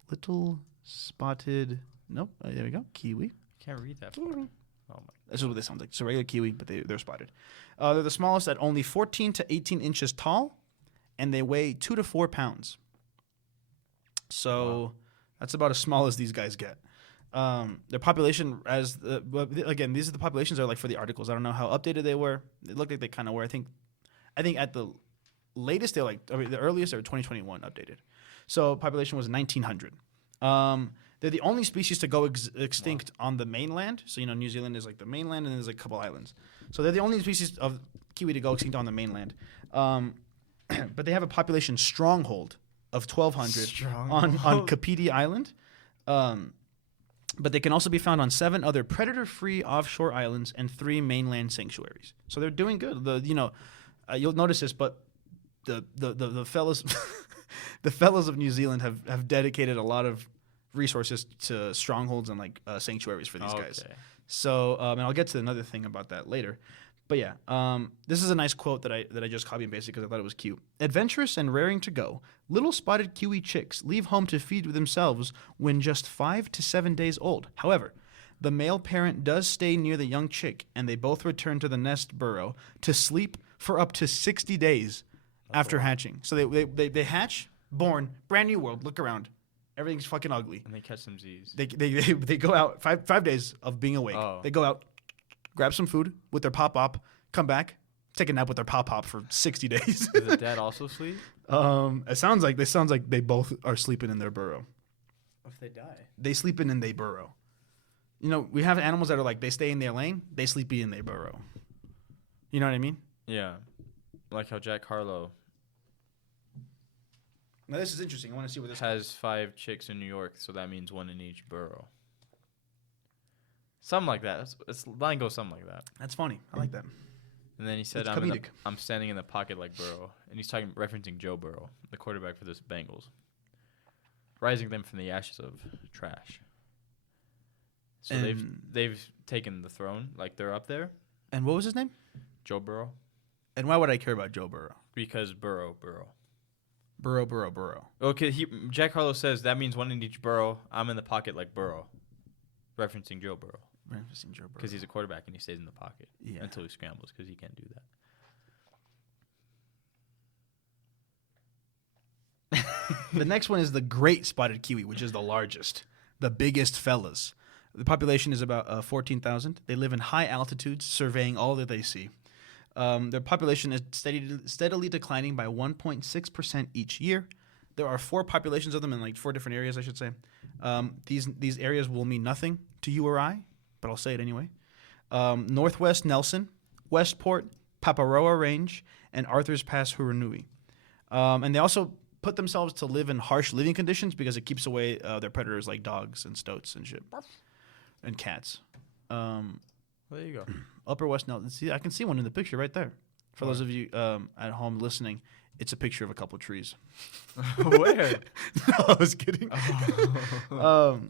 Little spotted. Nope. There we go. Kiwi. Can't read that far. Oh my. This is what they sound like. It's a regular kiwi, but they're spotted. They're the smallest at only 14 to 18 inches tall, and they weigh 2 to 4 pounds. So that's about as small as these guys get. Their population, again, these are the populations are like for the articles. I don't know how updated they were. It looked like they kind of were. I think at the latest the earliest they were 2021 updated. So population was 1900. They're the only species to go extinct on the mainland. So, New Zealand is like the mainland, and there's like a couple islands. So they're the only species of kiwi to go extinct on the mainland. But they have a population stronghold of 1,200 on Kapiti Island. But they can also be found on 7 other predator-free offshore islands and 3 mainland sanctuaries. So they're doing good. You'll notice this, but the fellas, the fellas of New Zealand have dedicated a lot of resources to strongholds and sanctuaries for these guys. So, and I'll get to another thing about that later. But yeah, this is a nice quote that I just copy and pasted because I thought it was cute. Adventurous and raring to go, little spotted kiwi chicks leave home to feed themselves when just 5 to 7 days old. However, the male parent does stay near the young chick, and they both return to the nest burrow to sleep for up to 60 days after hatching. So they hatch, born, brand new world, look around. Everything's fucking ugly. And they catch some Z's. They go out 5 days of being awake. Oh. They go out, grab some food with their pop-pop, come back, take a nap with their pop-pop for 60 days. Does the dad also sleep? It sounds like they both are sleeping in their burrow. What if they die? They sleep in and they burrow. We have animals that are like they stay in their lane, they sleep in they burrow. You know what I mean? Yeah. Like how Jack Harlow Now this is interesting. I want to see what this has 5 chicks in New York, so that means 1 in each burrow. Something like that. Line goes something like that. That's funny. I like that. And then he said, I'm standing in the pocket like Burrow. And he's referencing Joe Burrow, the quarterback for the Bengals. Rising them from the ashes of trash. So they've taken the throne, like they're up there. And what was his name? Joe Burrow. And why would I care about Joe Burrow? Because Burrow. Burrow. Okay, Jack Harlow says that means 1 in each burrow. I'm in the pocket like Burrow. Referencing Joe Burrow. Referencing Joe Burrow. Because he's a quarterback and he stays in the pocket Yeah. until he scrambles because he can't do that. The next one is the great spotted kiwi, which is the largest, the biggest fellas. The population is about 14,000. They live in high altitudes, surveying all that they see. Their population is steadily declining by 1.6% each year. There are 4 populations of them in like 4 different areas, I should say. These areas will mean nothing to you or I, but I'll say it anyway. Northwest Nelson, Westport, Paparoa Range, and Arthur's Pass Huranui. And they also put themselves to live in harsh living conditions because it keeps away their predators like dogs and stoats and shit. And cats. There you go. Upper West Nelson. See, I can see one in the picture right there. For those of you at home listening, it's a picture of a couple of trees. Where? No, I was kidding. But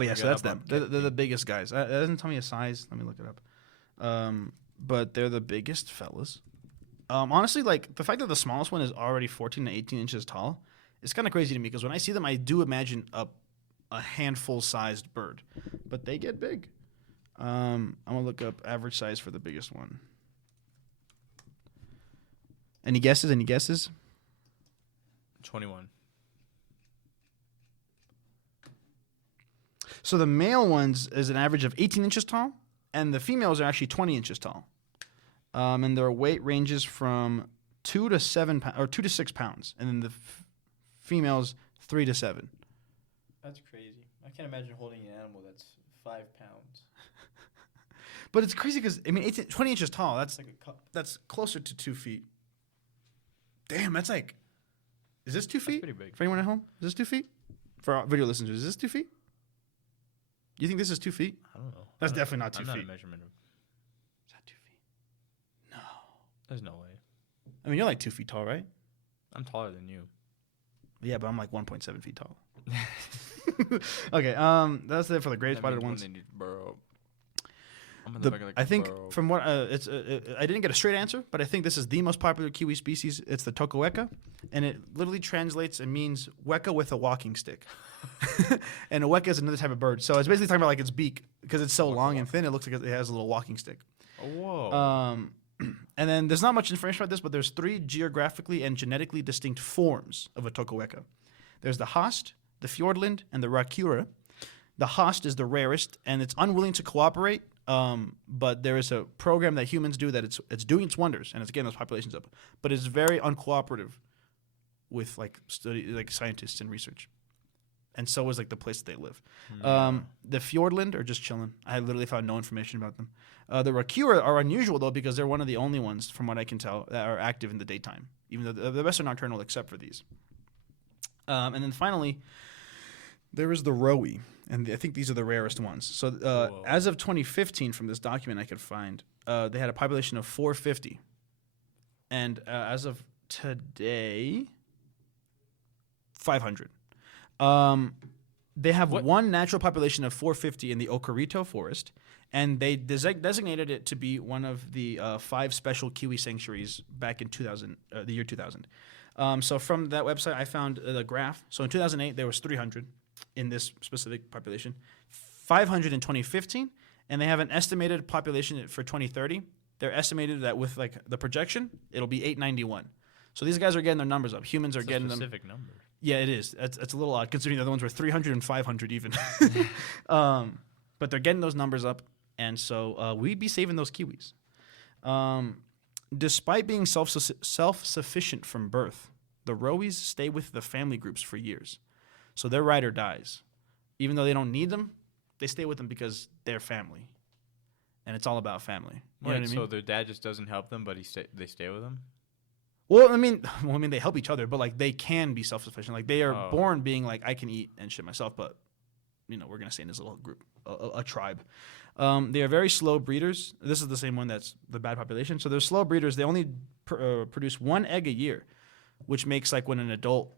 yeah, so that's them. They're the biggest guys. That doesn't tell me a size. Let me look it up. But they're the biggest fellas. Honestly, like the fact that the smallest one is already 14 to 18 inches tall is kind of crazy to me because when I see them, I do imagine a handful-sized bird, but they get big. I'm gonna look up average size for the biggest one. Any guesses? 21. So the male ones is an average of 18 inches tall, and the females are actually 20 inches tall. And their weight ranges from 2 to 7 or 2 to 6 pounds, and then the females 3 to 7. That's crazy. I can't imagine holding an animal that's 5 pounds. But it's crazy because 20 inches tall. That's like that's closer to 2 feet. Damn, that's like. Is this 2 feet? That's pretty big. For anyone at home, is this 2 feet? For our video listeners, is this 2 feet? You think this is 2 feet? I don't know. That's definitely not 2 feet. I'm not a measurement of. Is that 2 feet? No. There's no way. I mean, you're like 2 feet tall, right? I'm taller than you. Yeah, but I'm like 1.7 feet tall. Okay, that's it for the great spotted ones. I think from what I didn't get a straight answer, but I think this is the most popular kiwi species. It's the tokoeka, and it literally translates and means weka with a walking stick. And a weka is another type of bird, so it's basically talking about like its beak because it's so long and thin. It looks like it has a little walking stick. Oh, whoa. And then there's not much information about this, but there's 3 geographically and genetically distinct forms of a tokoeka. There's the Haast, the Fjordland, and the Rakura. The Haast is the rarest, and it's unwilling to cooperate. But there is a program that humans do that it's doing its wonders, and it's getting those populations up. But it's very uncooperative with like scientists and research, and so is like the place that they live. The Fjordland are just chilling. I literally found no information about them. The Rakura are unusual though because they're one of the only ones, from what I can tell, that are active in the daytime. Even though the rest are nocturnal except for these. And then finally, there is the Rowie. And I think these are the rarest ones. So as of 2015, from this document I could find, they had a population of 450. And as of today, 500. They have one natural population of 450 in the Okarito forest, and they designated it to be one of the 5 special kiwi sanctuaries back in the year 2000. So from that website, I found the graph. So in 2008, there was 300 in this specific population, 500 in 2015, and they have an estimated population for 2030. They're estimated that with like the projection, it'll be 891. So these guys are getting their numbers up. Humans are getting them. Specific number. Yeah, it is. It's a little odd considering the other ones were 300 and 500 even. But they're getting those numbers up, and so we'd be saving those kiwis. Despite being self-sufficient from birth, the Rowies stay with the family groups for years. So their ride or dies. Even though they don't need them, they stay with them because they're family. And it's all about family. You know what I mean? So their dad just doesn't help them, but they stay with them? Well, I mean, they help each other, but like they can be self-sufficient. Like they are born being like, I can eat and shit myself, but we're gonna stay in this little group, a tribe. They are very slow breeders. This is the same one that's the bad population. So they're slow breeders. They only produce 1 egg a year, which makes like when an adult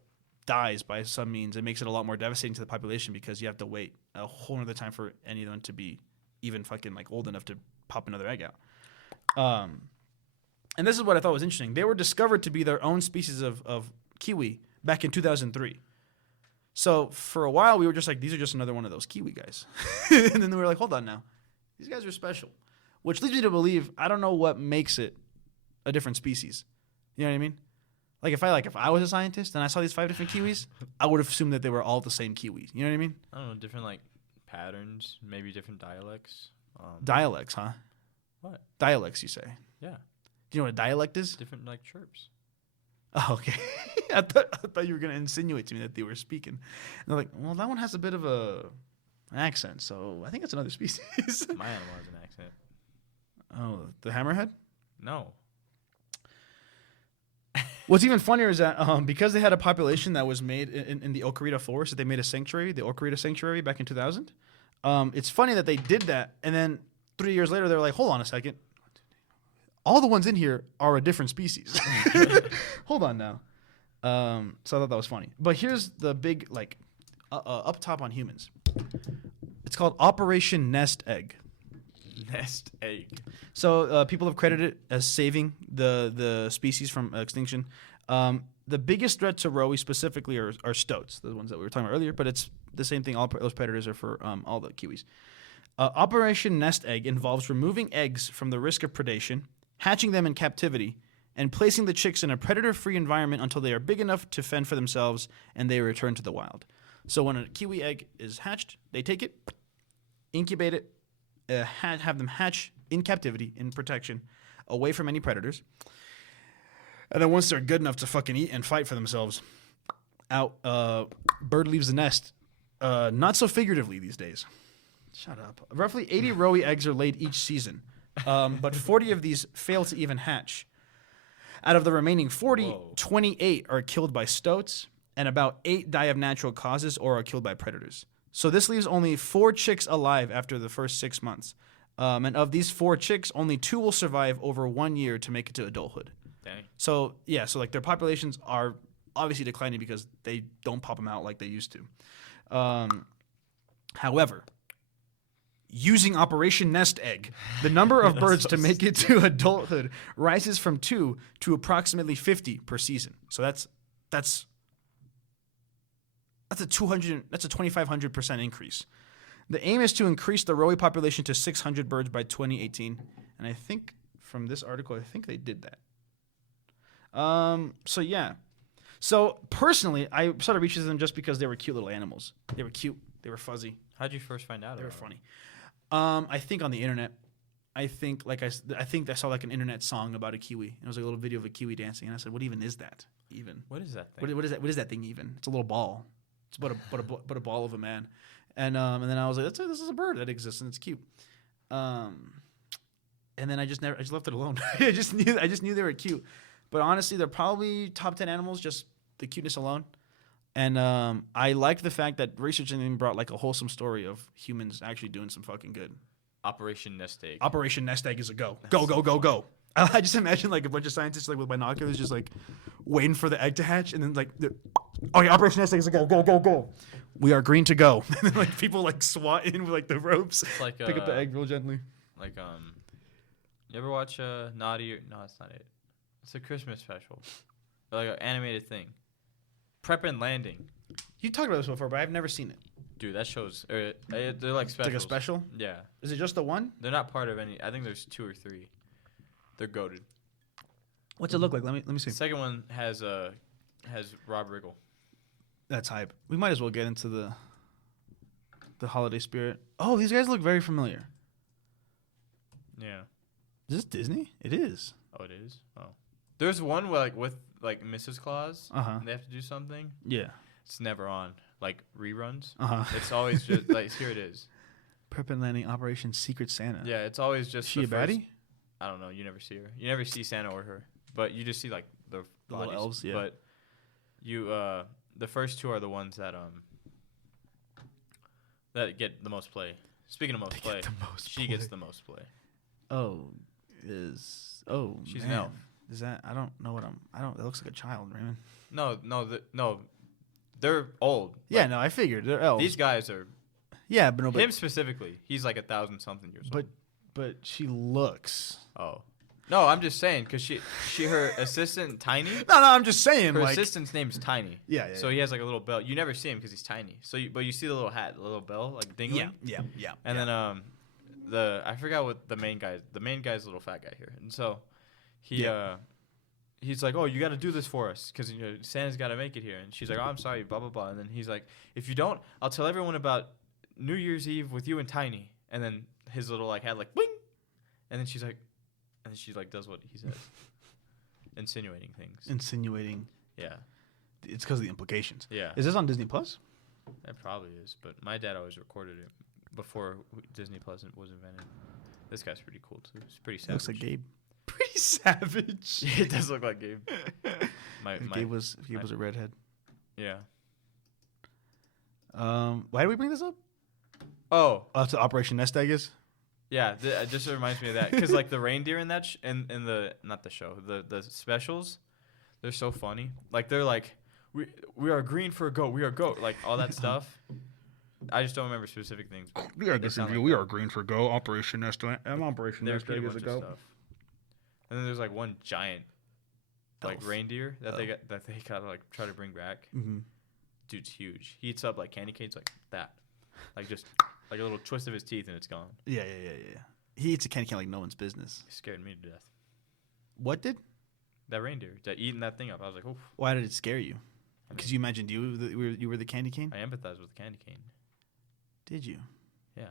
dies by some means, it makes it a lot more devastating to the population because you have to wait a whole other time for any of them to be even fucking like old enough to pop another egg out. And this is what I thought was interesting. They were discovered to be their own species of kiwi back in 2003. So for a while, we were just like, these are just another one of those Kiwi guys. And then we were like, hold on now. These guys are special. Which leads me to believe, I don't know what makes it a different species. You know what I mean? Like if I was a scientist and I saw these 5 different Kiwis, I would have assumed that they were all the same Kiwi. You know what I mean? I don't know, different like patterns, maybe different dialects. Dialects, huh? What? Dialects, you say? Yeah. Do you know what a dialect is? Different like chirps. Oh, okay. I thought you were going to insinuate to me that they were speaking. And they're like, well, that one has a bit of an accent, so I think it's another species. My animal has an accent. Oh, the hammerhead? No. What's even funnier is that because they had a population that was made in the Ocarina Forest, that they made a sanctuary, the Ocarina Sanctuary back in 2000. It's funny that they did that, and then 3 years later, they're like, hold on a second. All the ones in here are a different species. Hold on now. So I thought that was funny. But here's the big, like, up top on humans. It's called Operation Nest Egg. Nest egg. So people have credited it as saving the species from extinction. The biggest threat to Rowie specifically are stoats, the ones that we were talking about earlier, but it's the same thing. All those predators are for all the Kiwis. Operation Nest Egg involves removing eggs from the risk of predation, hatching them in captivity, and placing the chicks in a predator-free environment until they are big enough to fend for themselves and they return to the wild. So when a Kiwi egg is hatched, they take it, incubate it, have them hatch in captivity, in protection, away from any predators. And then once they're good enough to fucking eat and fight for themselves, out, bird leaves the nest. Not so figuratively these days. Shut up. Roughly 80 Rowie eggs are laid each season, but 40 of these fail to even hatch. Out of the remaining 40, 28 are killed by stoats, and about 8 die of natural causes or are killed by predators. So this leaves only 4 chicks alive after the first 6 months. And of these 4 chicks, only 2 will survive over 1 year to make it to adulthood. Dang. So, yeah, so like their populations are obviously declining because they don't pop them out like they used to. However, using Operation Nest Egg, the number of birds to make it to adulthood rises from 2 to approximately 50 per season. So that's a 2,500% increase. The aim is to increase the Rowie population to 600 birds by 2018, and I think from this article, I think they did that. So yeah. So personally, I started reaching them just because they were cute little animals. They were cute. They were fuzzy. How'd you first find out? They were funny. I think on the internet. I think I saw like an internet song about a kiwi. And it was like a little video of a kiwi dancing, and I said, "What even is that? Even what is that thing? What is that? What is that thing even? It's a little ball. It's but a ball of a man." And then I was like, "This is a bird that exists and it's cute." And then I just left it alone. I just knew they were cute. But honestly, they're probably top 10 animals, just the cuteness alone. And I liked the fact that researching them brought like a wholesome story of humans actually doing some fucking good. Operation Nest Egg. Operation Nest Egg is a go. Go. I just imagine like a bunch of scientists like with binoculars just like waiting for the egg to hatch, and then like, okay, Operation Nest Egg is a go. We are green to go. And then like people like SWAT in with like the ropes. It's like pick up the egg real gently. Like you ever watch Naughty? No, it's not it. It's a Christmas special, like an animated thing. Prep and Landing. You talked about this before, but I've never seen it. Dude, that show's they're like specials. It's like a special? Yeah. Is it just the one? They're not part of any. I think there's 2 or 3. They're goated. What's it look like? Let me see. The second one has Rob Riggle. That's hype. We might as well get into the holiday spirit. Oh, these guys look very familiar. Yeah. Is this Disney? It is. Oh, it is. Oh, there's one where with Mrs. Claus. And they have to do something. Yeah. It's never on reruns. It's always just here it is. Prep and Landing Operation Secret Santa. Yeah, it's always just. She a baddie? I don't know. You never see her. You never see Santa or her, but you just see the little elves. Yeah. But you the first 2 are the ones that get the most play. Speaking of most play, she gets the most play. She's an elf. Is that? I don't know what it looks like a child, Raymond. No. They're old. Yeah, no, I figured they're elves. These guys are. Yeah, but him specifically, he's like 1,000-something years old. But she looks. Oh. No, I'm just saying because her assistant Tiny. No, I'm just saying. Her like, assistant's name's Tiny. Yeah. So he has like a little bell. You never see him because he's tiny. But you see the little hat, the little bell, like dingling. Yeah. And then I forgot what the main guy's a little fat guy here, and so he's like, oh, you got to do this for us because Santa's got to make it here, and she's like, oh, I'm sorry, blah blah blah, and then he's like, if you don't, I'll tell everyone about New Year's Eve with you and Tiny, and then his little like hat like bling, and then she does what he says, insinuating things. Yeah. It's because of the implications. Yeah. Is this on Disney Plus? It probably is, but my dad always recorded it before Disney Plus was invented. This guy's pretty cool too. It's pretty savage. Looks like Gabe. Pretty savage. It does look like Gabe. Gabe was a redhead. Yeah. Why did we bring this up? Oh, To Operation Nest Egg is. Yeah, it just reminds me of that because like the reindeer in that in the not the show the specials, they're so funny. Like they're like we are green for a goat. We are goat. Like all that stuff. I just don't remember specific things. We are green for go. Operation Nest Egg. Operation Nest Egg is a goat. And then there's like one giant like reindeer that they gotta like try to bring back. Mm-hmm. Dude's huge. He eats up like candy canes like that, like just. Like a little twist of his teeth and it's gone. Yeah. He eats a candy cane like no one's business. It scared me to death. What did? That reindeer. Eating that thing up. I was like, oof. Why did it scare you? Because you imagined you were the candy cane? I empathize with the candy cane. Did you? Yeah.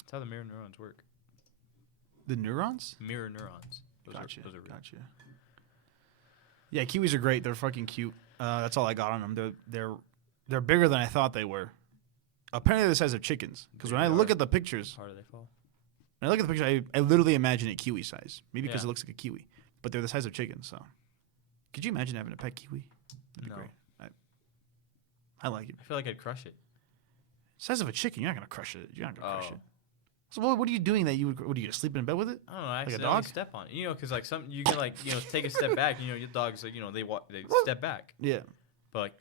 That's how the mirror neurons work. The neurons? Mirror neurons. Those are real. Gotcha. Yeah, kiwis are great. They're fucking cute. That's all I got on them. They're bigger than I thought they were. Apparently, they're the size of chickens. Because when I look at the pictures, how do they fall? When I look at the picture, I literally imagine it kiwi size. Maybe because it looks like a kiwi, but they're the size of chickens. So, could you imagine having a pet kiwi? That'd be great. I like it. I feel like I'd crush it. Size of a chicken, you're not gonna crush it. You're not gonna crush it. So what are you doing that you would? What are you gonna sleep in bed with it? I don't know. I accidentally step on it. Because like you can like take a step back. Your dogs like they step back. Yeah. But like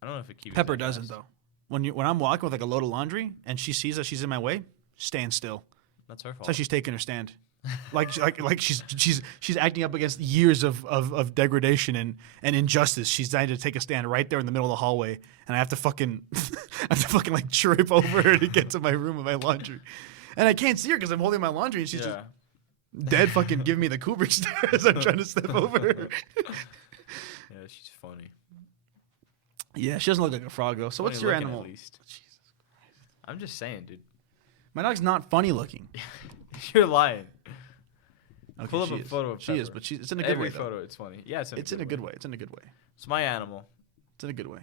I don't know if a kiwi. Pepper doesn't though. When I'm walking with like a load of laundry and she sees that she's in my way, stand still. That's her fault. That's how she's taking her stand. like she's acting up against years of degradation and injustice. She's decided to take a stand right there in the middle of the hallway, and I have to fucking like trip over her to get to my room with my laundry, and I can't see her because I'm holding my laundry, and she's just dead fucking giving me the Kubrick stare as I'm trying to step over her. Yeah, she's funny. Yeah, she doesn't look like a frog though. So what's your animal? At least. Jesus Christ. I'm just saying, dude. My dog's not funny looking. You're lying. Okay, pull up a photo of Pepper. She is, but it's in a good way. Every photo, it's funny. Yeah, it's in a good way. It's in a good way. It's my animal. It's in a good way.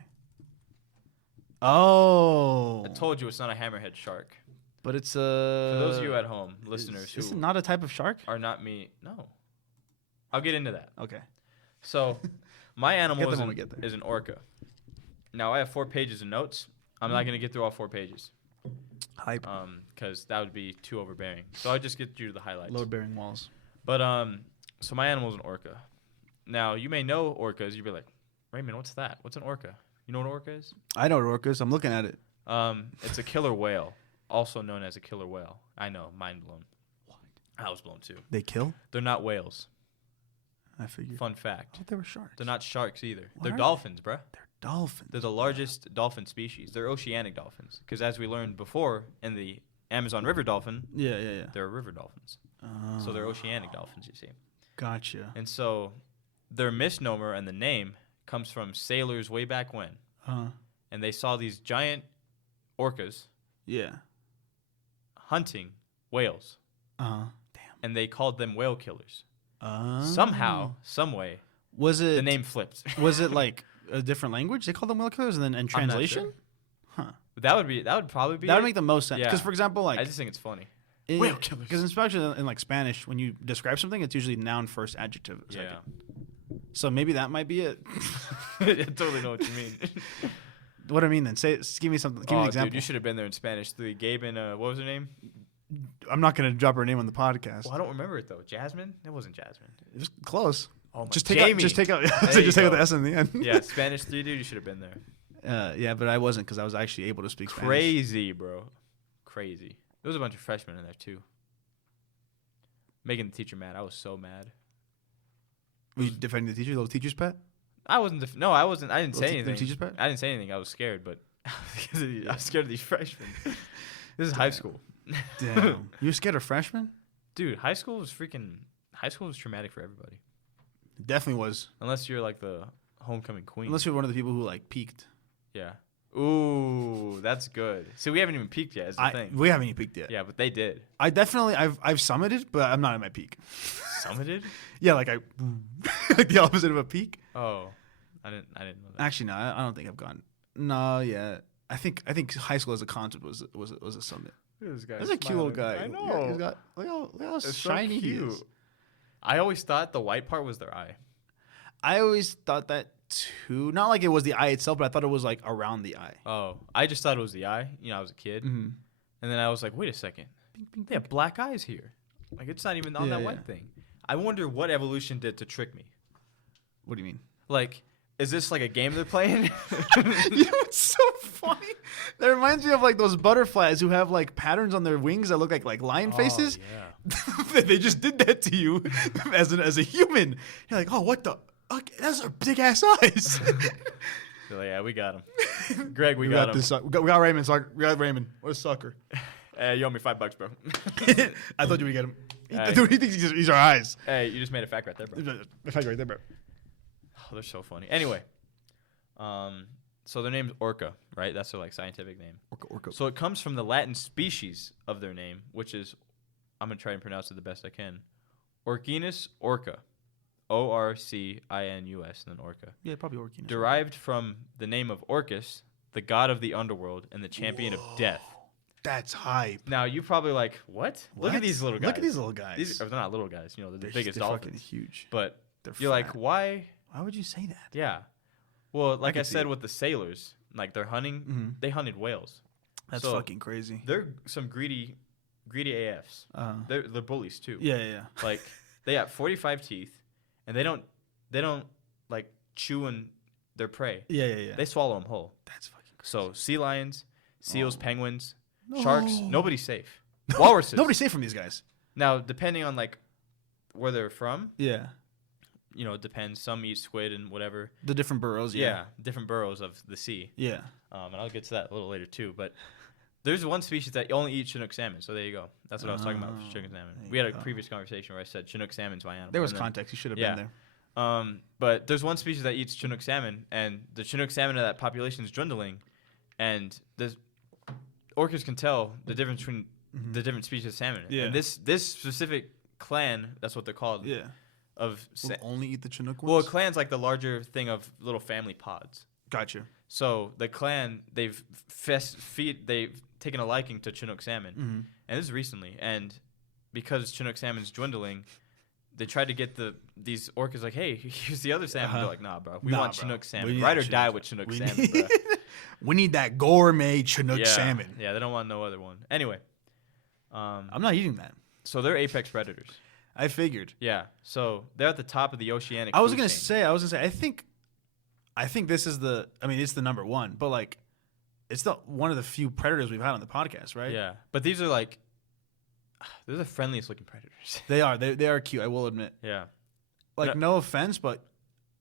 Oh. I told you it's not a hammerhead shark. But it's For those of you at home, listeners who... Is it not a type of shark? Are not me. No. I'll get into that. Okay. So, my animal is an orca. Now, I have 4 pages of notes. I'm not going to get through all 4 pages. Hype. Because that would be too overbearing. So I'll just get you to the highlights. Load-bearing walls. But, so my animal is an orca. Now, you may know orcas. You'd be like, Raymond, what's that? What's an orca? You know what an orca is? I know what orca is. I'm looking at it. It's a killer whale, also known as a killer whale. I know, mind blown. What? I was blown too. They kill? They're not whales. I figured. Fun fact. I thought they were sharks. They're not sharks either. What They're dolphins, bruh. They're dolphins. They're the largest dolphin species. They're oceanic dolphins. Because as we learned before, in the Amazon River dolphin, they're river dolphins. So they're oceanic dolphins, you see. Gotcha. And so their misnomer and the name comes from sailors way back when. And they saw these giant orcas hunting whales. Damn. And they called them whale killers. Somehow, some way, the name flipped. Was it like a different language? They called them whale killers, and then in translation? Huh. That would probably be. That would make the most sense. Because for example, like I just think it's funny. Whale killers. Because especially in like Spanish, when you describe something, it's usually noun first, adjective second. Yeah. So maybe that might be it. I totally know what you mean. What do I mean then? Give me something. Give me an example. Dude, you should have been there in Spanish. Gabe and what was her name? I'm not gonna drop her name on the podcast. Well, I don't remember it though. Jasmine? It wasn't Jasmine. It was close. Oh, just take out the S in the end. Yeah, Spanish 3, dude. You should have been there. Yeah, but I wasn't because I was actually able to speak Spanish. Crazy, bro. Crazy. There was a bunch of freshmen in there too. making the teacher mad. I was so mad. Were you defending the teacher, little teacher's pet? I wasn't. No, I wasn't. I didn't say Little anything. teacher's pet? I didn't say anything. I was scared, but I was scared of these freshmen. This is high school. Damn. You were scared of freshmen? Dude, high school was traumatic for everybody. It definitely was. Unless you're like the homecoming queen. Unless you're one of the people who like peaked. Yeah. Ooh, that's good. See, we haven't even peaked yet. Is the thing. We haven't even peaked yet. Yeah, but they did. I've summited, but I'm not at my peak. Summited? Yeah, like like the opposite of a peak. Oh, I didn't know that. Actually, no, I don't think I've gone. No, yeah. I think high school as a concept was a summit. Look at this guy. That's a cute little guy. I know. Look how It's shiny so he cute. is. I always thought the white part was their eye. I always thought that too. Not like it was the eye itself, but I thought it was like around the eye. Oh, I just thought it was the eye. You know, I was a kid. Mm-hmm. And then I was like, wait a second. They have black eyes here. Like, it's not even on that white thing. I wonder what evolution did to trick me. What do you mean? Like, is this like a game they're playing? You know what's so funny? That reminds me of like those butterflies who have like patterns on their wings that look like lion faces. Yeah. They just did that to you as a human. You're like, oh, what the? Okay, that's a big ass eyes. They're like, yeah, we got him. Greg, we got him. this. We got Raymond. We got Raymond. What a sucker. Hey, you owe me $5, bro. I thought you would get him. Hey. Dude, he thinks he's our eyes. Hey, you just made a fact right there, bro. The fact right there, bro. Oh, they're so funny. Anyway, so their name's Orca, right? That's their like scientific name. Orca. So it comes from the Latin species of their name, which is, I'm gonna try and pronounce it the best I can, Orcinus orca, Orcinus, and then Orca. Yeah, probably Orcinus. Derived from the name of Orcus, the god of the underworld and the champion of death. That's hype. Now you probably like, what? Look at these little guys. Look at these little guys. They're not little guys. You know, they're the biggest they're dolphins. Fucking huge. But They're you're fat. like, why? Why would you say that? Yeah. Well, like I see said it. with the sailors, like they're hunting, Mhm. they hunted whales. That's So, fucking crazy. They're some greedy AFs. They're bullies too. Yeah. Like they got 45 teeth, and they don't like chew on their prey. Yeah. They swallow them whole. That's fucking crazy. So sea lions, seals, penguins, No. sharks, nobody's safe. Walruses, Nobody's safe from these guys. Now, depending on like where they're from, Yeah. you know, it depends. Some eat squid and whatever. The different burrows. Yeah, different burrows of the sea. Yeah. And I'll get to that a little later too. But there's one species that only eats Chinook salmon. So there you go. That's what I was talking about with Chinook salmon. there We had a you go. previous conversation where I said Chinook salmon's my animal. There was and then- context. You should have yeah. been there. But there's one species that eats Chinook salmon, and the Chinook salmon of that population is dwindling, and the orcas can tell the difference between the different species of salmon. Yeah. And this specific clan, that's what they're called. Yeah. Of We'll only eat the Chinook well, a ones? clan's like the larger thing of little family pods. Gotcha. So the clan, they've taken a liking to Chinook salmon, and this is recently. And because Chinook salmon's dwindling, they tried to get these orcas like, hey, here's the other salmon. They're like, nah, bro, we want Chinook salmon. Ride or die with Chinook salmon, bro. We need that gourmet Chinook salmon. Yeah, they don't want no other one. Anyway, I'm not eating that. so they're apex predators. I figured. Yeah, so they're at the top of the oceanic. I was food gonna chain. say. I think this is the. I mean, it's the number one, but like, it's the one of the few predators we've had on the podcast, right? Yeah, but these are like, they're the friendliest looking predators. They are. They are cute. I will admit. Yeah. Like, no offense, but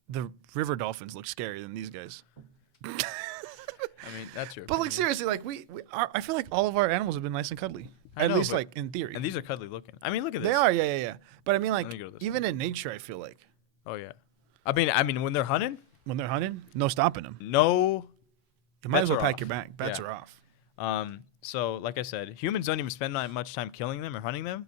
the river dolphins look scarier than these guys. I mean, that's your. But like opinion. seriously, like I feel like all of our animals have been nice and cuddly. I At know, least but- like in theory. And these are cuddly looking. I mean, look at this. They are, yeah. But I mean, like Let me go to this even in nature, I feel like Oh yeah. I mean, when they're hunting, when they're hunting, no stopping them. no. You might as well Bets are pack off. your bag. Bets Yeah. are off. So like I said, humans don't even spend that much time killing them or hunting them,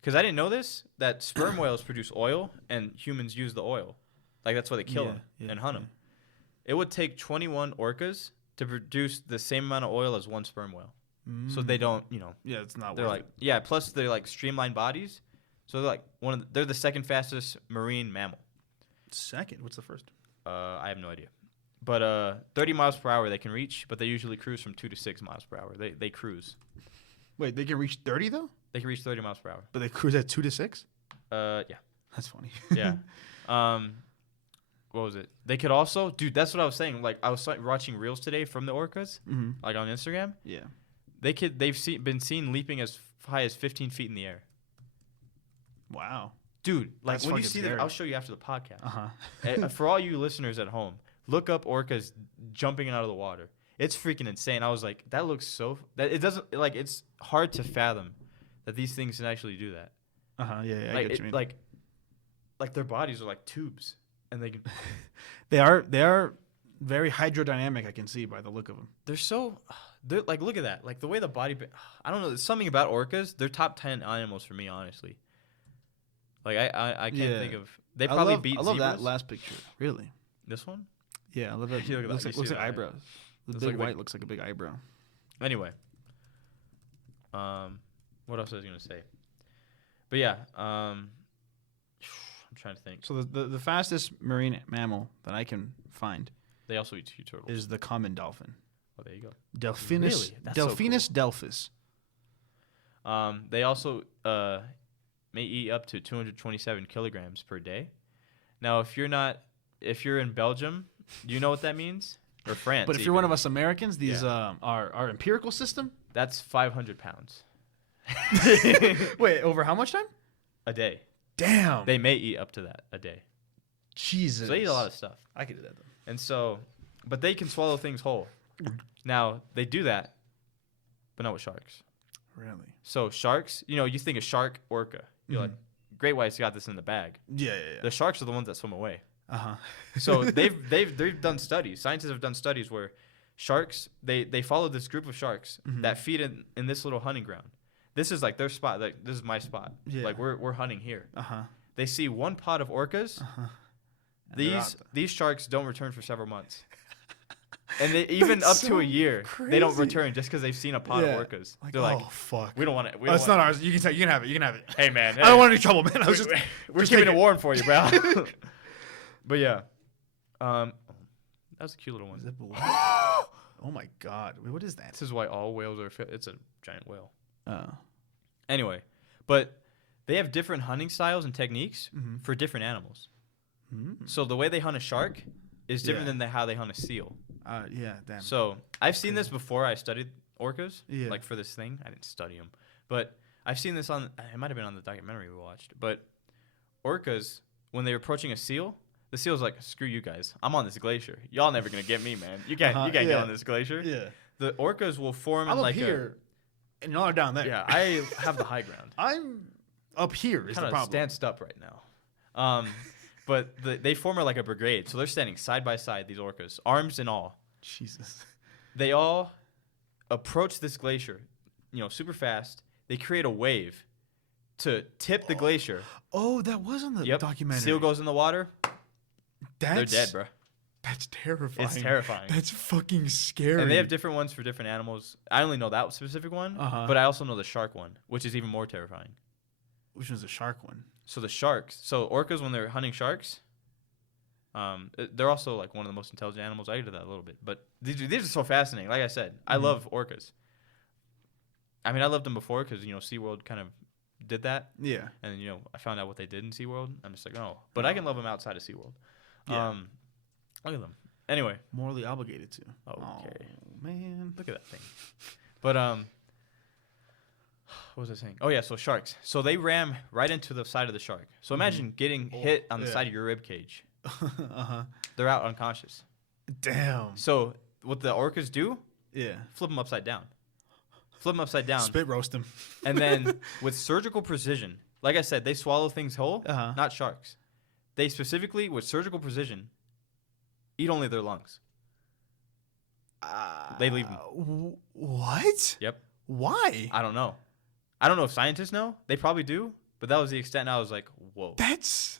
because I didn't know this, that sperm whales produce oil and humans use the oil, like that's why they kill them and hunt them. It would take 21 orcas to produce the same amount of oil as one sperm whale. So they don't, Yeah, it's not. they're worth like, it. yeah. Plus they're like streamlined bodies, so they're like they're the second fastest marine mammal. Second. What's the first? I have no idea. But 30 miles per hour they can reach, but they usually cruise from 2 to 6 miles per hour. They cruise. Wait, they can reach 30 though, They can reach 30 miles per hour. but they cruise at 2 to 6. Yeah. That's funny. Yeah. What was it? They could also, dude. That's what I was saying. Like I was watching reels today from the orcas, like on Instagram. Yeah. They've been seen leaping as high as 15 feet in the air. Wow. Dude, like That's when you fucking see scary. them, I'll show you after the podcast. Uh-huh. For all you listeners at home, look up orcas jumping out of the water. It's freaking insane. I was like, that looks so. That it doesn't like. It's hard to fathom that these things can actually do that. Yeah, I Like get you mean. like their bodies are like tubes, and they can. They are very hydrodynamic. I can see by the look of them. They're like, look at that. Like the way the body. I don't know. There's something about orcas. They're top 10 animals for me, honestly. Like I can't think of. They probably beat I love zebras. that last picture. Really? This one. Yeah, I love that. You look at that. Looks You like see that, right? eyebrows. The Looks big like white looks like a big eyebrow. Anyway. What else was I gonna say? But yeah. I'm trying to think. So the fastest marine mammal that I can find They also eat sea turtles. is the common dolphin. Oh, there you go. Delphinus. Really? That's so Delphinus delphis. They also may eat up to 227 kilograms per day. Now, if you're in Belgium, do you know what that means? Or France? But if you're one of us Americans, these our empirical system. That's 500 pounds Wait, over how much time? a day. Damn. They may eat up to that a day. Jesus. So they eat a lot of stuff. I could do that though. And so, but they can swallow things whole. Now, they do that, but not with sharks. Really? So sharks, you think of shark, orca. You're like, great white's got this in the bag. Yeah. The sharks are the ones that swim away. Uh-huh. So they've done studies. Scientists have done studies where sharks, they follow this group of sharks that feed in this little hunting ground. This is like their spot. Like this is my spot. Yeah. Like we're hunting here. Uh-huh. They see one pod of orcas. These sharks don't return for several months. And they, even up to a year, they don't return just because they've seen a pod of orcas. Like, They're like, oh fuck, we don't want it. It's not ours. You can have it. You can have it. Hey man, I don't want any trouble, man. We're keeping a warrant for you, bro. But yeah, that was a cute little one. Is it blue? Oh my god, wait, what is that? This is why all whales are. It's a giant whale. Oh. Anyway, but they have different hunting styles and techniques for different animals. So the way they hunt a shark is different than how they hunt a seal. Yeah, damn. So I've seen this before. I studied orcas, Yeah. like for this thing. I didn't study them, but I've seen this on. It might have been on the documentary we watched. But orcas, when they're approaching a seal, the seal's like, "Screw you guys! I'm on this glacier. Y'all never gonna get me, man. You can't get on this glacier." Yeah. The orcas will form I'm in like up here, and y'all are down there. Yeah, I have the high ground. I'm up here. Is the Kind of problem? stanced up right now. But they form like a brigade, so they're standing side by side. These orcas, arms and all. Jesus. They all approach this glacier, super fast. They create a wave to tip the glacier. Oh, that was on the documentary. Seal goes in the water. They're dead, bro. That's terrifying. It's terrifying. That's fucking scary. And they have different ones for different animals. I only know that specific one, but I also know the shark one, which is even more terrifying. Which one's the shark one? So the sharks. So orcas, when they're hunting sharks, they're also like one of the most intelligent animals. I get to that a little bit, but these are so fascinating. Like I said, I love orcas. I mean, I loved them before because SeaWorld kind of did that. Yeah. And I found out what they did in SeaWorld. I'm just like, oh, but I can love them outside of SeaWorld. Yeah. Look at them. Anyway. Morally obligated to. Okay. Oh, man. Look at that thing. But what was I saying? Oh yeah, so sharks. So they ram right into the side of the shark. So imagine getting hit on the side of your rib cage. They're out unconscious. Damn. So what the orcas do? Yeah. Flip them upside down. Flip them upside down. Spit roast them. And then with surgical precision, like I said, they swallow things whole. Not sharks. They specifically, with surgical precision, eat only their lungs. They leave them. What? Yep. Why? I don't know. I don't know if scientists know. They probably do. But that was the extent. I was like, whoa. That's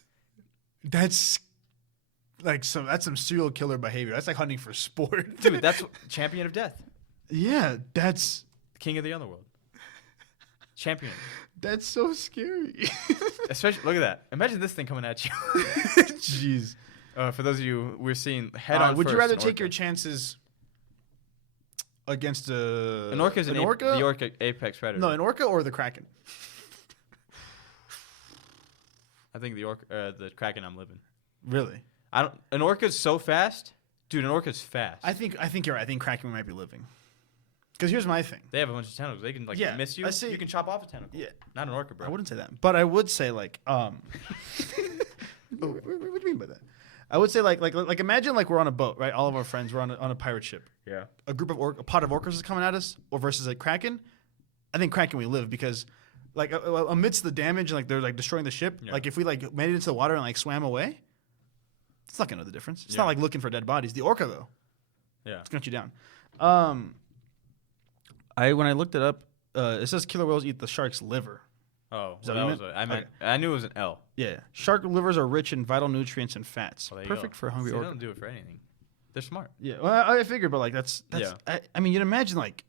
like some serial killer behavior. That's like hunting for sport. Dude, that's champion of death. Yeah, that's King of the underworld. Champion. That's so scary. Especially, look at that. Imagine this thing coming at you. Jeez. For those of you, we're seeing head on. Would you rather take orca. your chances against an orca? Is an orca? The orca apex predator. No, an orca or the kraken. I think the kraken. I'm living. Really? An orca's so fast, dude. An orca's fast. I think you're right. I think kraken might be living. Because here's my thing. They have a bunch of tentacles. They can like miss you. You can chop off a tentacle. Yeah. Not an orca, bro. I wouldn't say that, but I would say like what do you mean by that? I would say like imagine like we're on a boat, right? All of our friends, we're on a pirate ship. Yeah. A pod of orcas is coming at us, or versus a kraken. I think kraken we live because like amidst the damage and like they're like destroying the ship. Yeah. Like if we like made it into the water and like swam away, it's not gonna know the difference. It's not like looking for dead bodies. The orca though, it's gonna hunt you down. When I looked it up, it says killer whales eat the shark's liver. Oh, I knew it was an L. Yeah, shark livers are rich in vital nutrients and fats. Well, perfect for a hungry orca. They don't do it for anything. They're smart. Yeah, well, I figured, but like that's I mean, you'd imagine like,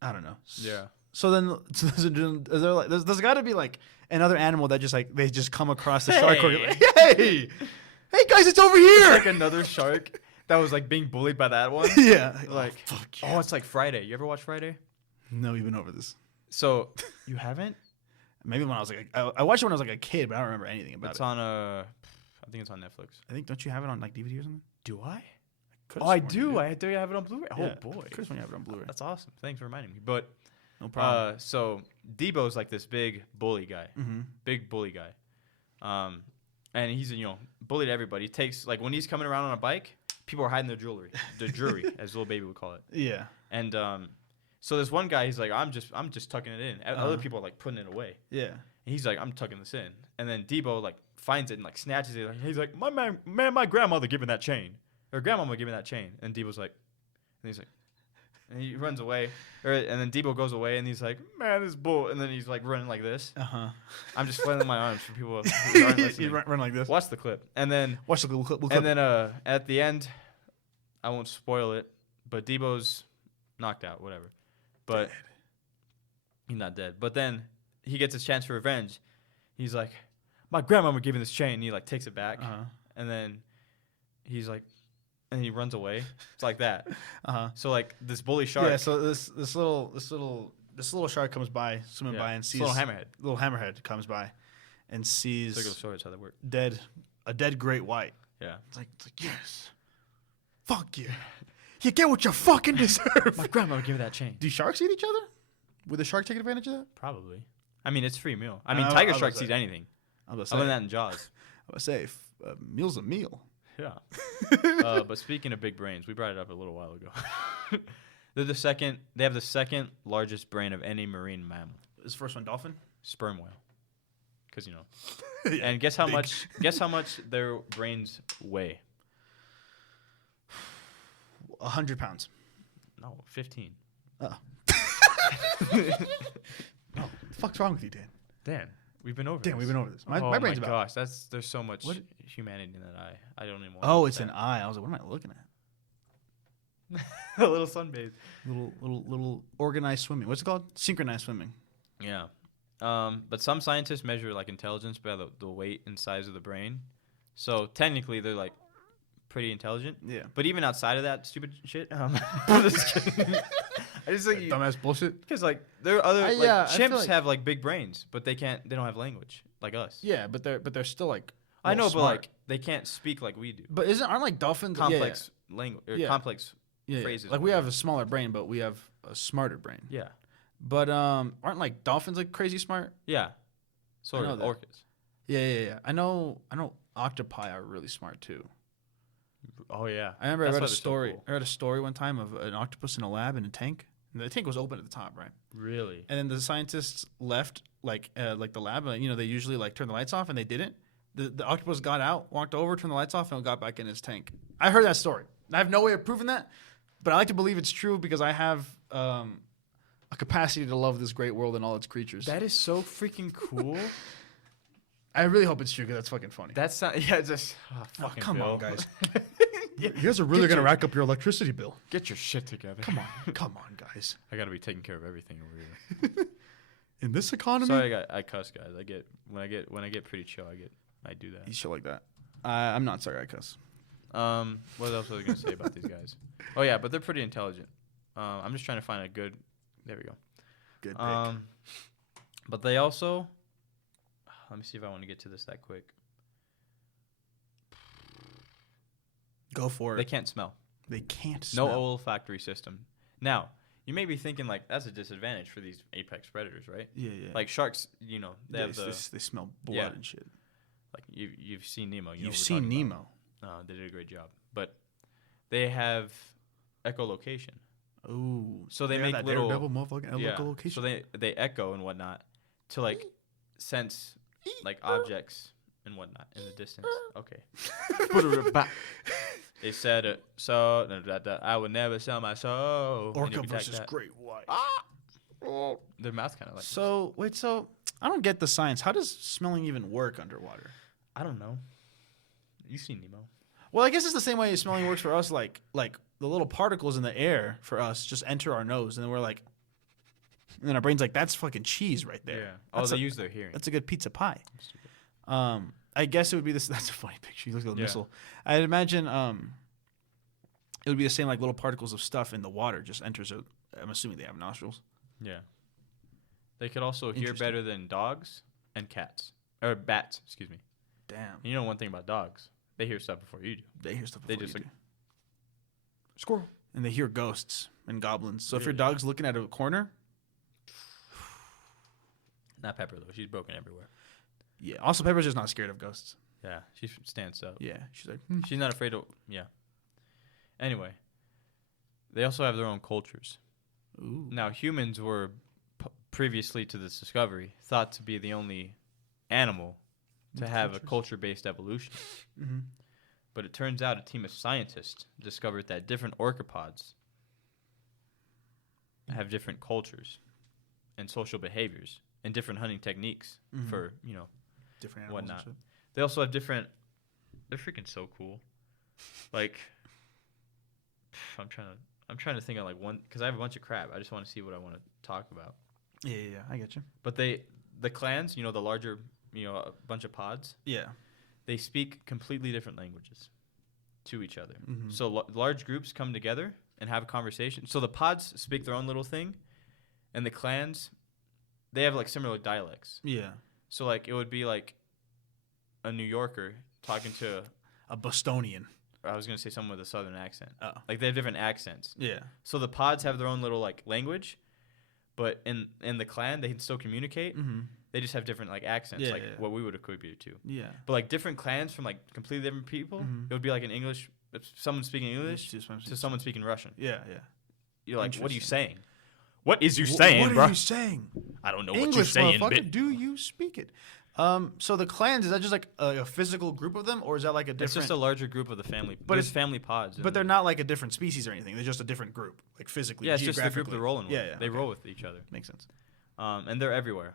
I don't know. Yeah. So then, there's got to be like another animal that just like they just come across the shark. Like, hey guys, it's over here. It's like another shark that was like being bullied by that one. Yeah. Like, fuck yeah. Oh, it's like Friday. You ever watch Friday? No, we've been over this. So you haven't? Maybe when I was like, I watched it when I was like a kid, but I don't remember anything about it. It's on I think it's on Netflix. I think, don't you have it on like DVD or something? Do I? I do. I do have it on Blu-ray. Yeah, oh boy, could have you have it on Blu-ray. That's awesome. Thanks for reminding me. But no problem. So Debo's like this big bully guy, big bully guy, and he's bullied everybody. He takes like when he's coming around on a bike, people are hiding their jewelry, as little baby would call it. Yeah. And so this one guy, he's like, I'm just tucking it in. Other people are like putting it away. Yeah. And he's like, I'm tucking this in. And then Debo like finds it and like snatches it. He's like, my grandmother gave me that chain. Her grandmama gave me that chain. And Debo's like, and he's like, and he runs away. And then Debo goes away and he's like, man, this bull. And then he's like running like this. I'm just flailing my arms for people who aren't listening. You run like this. Watch the clip. And then watch the clip. And then at the end, I won't spoil it, but Debo's knocked out, whatever. But he's not dead. But then he gets his chance for revenge. He's like, my grandmama gave me this chain. And he like takes it back. And then he's like, and he runs away. It's like that. So like this bully shark. Yeah. So this little shark comes by, swimming by, and sees little hammerhead. Little hammerhead comes by, and sees. Circle of Swords, how that work. A dead great white. Yeah. It's like yes. Fuck you. You get what you fucking deserve. My grandma would give that chain. Do sharks eat each other? Would the shark take advantage of that? Probably. I mean, it's free meal. I mean, tiger sharks eat anything. Other than that in Jaws. I would say meal's a meal. Yeah. But speaking of big brains, we brought it up a little while ago. They have the second largest brain of any marine mammal. Is the first one dolphin? Sperm whale. Because yeah, and guess how much their brains weigh? 100 pounds. No, 15. Oh. No, what the fuck's wrong with you, Dan? We've been over this. We've been over this. My brain's about. Gosh, there's so much humanity in that eye. I don't even want Oh, it's an eye. I was like, what am I looking at? A little sunbathe. Little organized swimming. What's it called? Synchronized swimming. Yeah. But some scientists measure like intelligence by the weight and size of the brain. So technically they're like pretty intelligent. Yeah. But even outside of that stupid shit, I'm just kidding. I just think dumbass bullshit. Because like there are other chimps have like big brains, but they don't have language like us. Yeah, but they're still like I know, smart. but like they can't speak like we do. But aren't like dolphins complex language or complex phrases? Like we have a smaller brain, but we have a smarter brain. Yeah. But aren't like dolphins like crazy smart? Yeah. So are orcas. Yeah. I know octopi are really smart too. Oh yeah. I remember I read a story. So cool. I read a story one time of an octopus in a lab in a tank. And the tank was open at the top, right? Really? And then the scientists left like the lab. They usually like turn the lights off, and they didn't. The octopus got out, walked over, turned the lights off, and got back in his tank. I heard that story. I have no way of proving that, but I like to believe it's true because I have a capacity to love this great world and all its creatures. That is so freaking cool. I really hope it's true because that's fucking funny. That's not. Just fucking come Bill. on, guys. You guys are really gonna rack up your electricity bill. Get your shit together. Come on, guys. I gotta be taking care of everything over here. In this economy. Sorry, I cuss, guys. When I get pretty chill, I do that. You shit like that. I'm not sorry, I cuss. What else was I gonna say about these guys? Oh yeah, but they're pretty intelligent. I'm just trying to find a good. There we go. Good pick. But they also. Let me see if I want to get to this that quick. Go for it. They can't smell. They can't smell. No olfactory system. Now, You may be thinking like that's a disadvantage for these apex predators, right? Yeah, yeah. Like sharks, they have they smell blood and shit. Like you've seen Nemo. You've seen Nemo. They did a great job, but they have echolocation. Ooh, so they make that little Daredevil motherfucking echolocation. So they echo and whatnot to like sense like objects and whatnot in the distance. Okay. They said I would never sell my soul. Orca versus great white. Their mouth's kind of like. So I don't get the science. How does smelling even work underwater? I don't know. You've seen Nemo. Well, I guess it's the same way smelling works for us. Like the little particles in the air for us just enter our nose, and then we're like, and then our brain's like, that's fucking cheese right there. Yeah. They use their hearing. That's a good pizza pie. I guess it would be this. That's a funny picture. You look at the missile. I'd imagine it would be the same, like little particles of stuff in the water just enters. I'm assuming they have nostrils. Yeah. They could also hear better than dogs and cats. Or bats, excuse me. Damn. You know one thing about dogs. They hear stuff before you do. They hear stuff before you do. Squirrel. And they hear ghosts and goblins. So if your dog's looking at a corner. Not Pepper, though. She's broken everywhere. Yeah. Also, Pepper's just not scared of ghosts. Yeah. She stands up. Yeah. She's like. She's not afraid of. Yeah. Anyway. They also have their own cultures. Ooh. Now, humans were, previously to this discovery, thought to be the only animal to have a culture-based evolution. Mm-hmm. But it turns out a team of scientists discovered that different orcapods have different cultures and social behaviors and different hunting techniques for, different animals whatnot. They also have different... They're freaking so cool. Like, I'm trying to think of like one... Because I have a bunch of crap. I just want to see what I want to talk about. Yeah, I get you. But the clans, the larger... a bunch of pods. Yeah. They speak completely different languages to each other. Mm-hmm. So large groups come together and have a conversation. So the pods speak their own little thing, and the clans, they have like similar dialects. Yeah. So like it would be like a New Yorker talking to a Bostonian. I was gonna say someone with a southern accent. Oh. Like they have different accents. Yeah. So the pods have their own little like language, but in the clan they can still communicate. Mm-hmm. They just have different like accents, what we would attribute to. Yeah. But like different clans from like completely different people, it would be like in English, if someone speaking English to someone speaking Russian. Yeah. You're like, what are you saying? What is you saying, bro? What are you saying? I don't know English, what you're saying. Motherfucker, do you speak it? So the clans, is that just like a physical group of them, or is that like a different? It's just a larger group of the family. But it's family pods. But they're not like a different species or anything. They're just a different group, like physically. Yeah, it's just the group they're rolling with. Yeah. They roll with each other. Makes sense. And they're everywhere.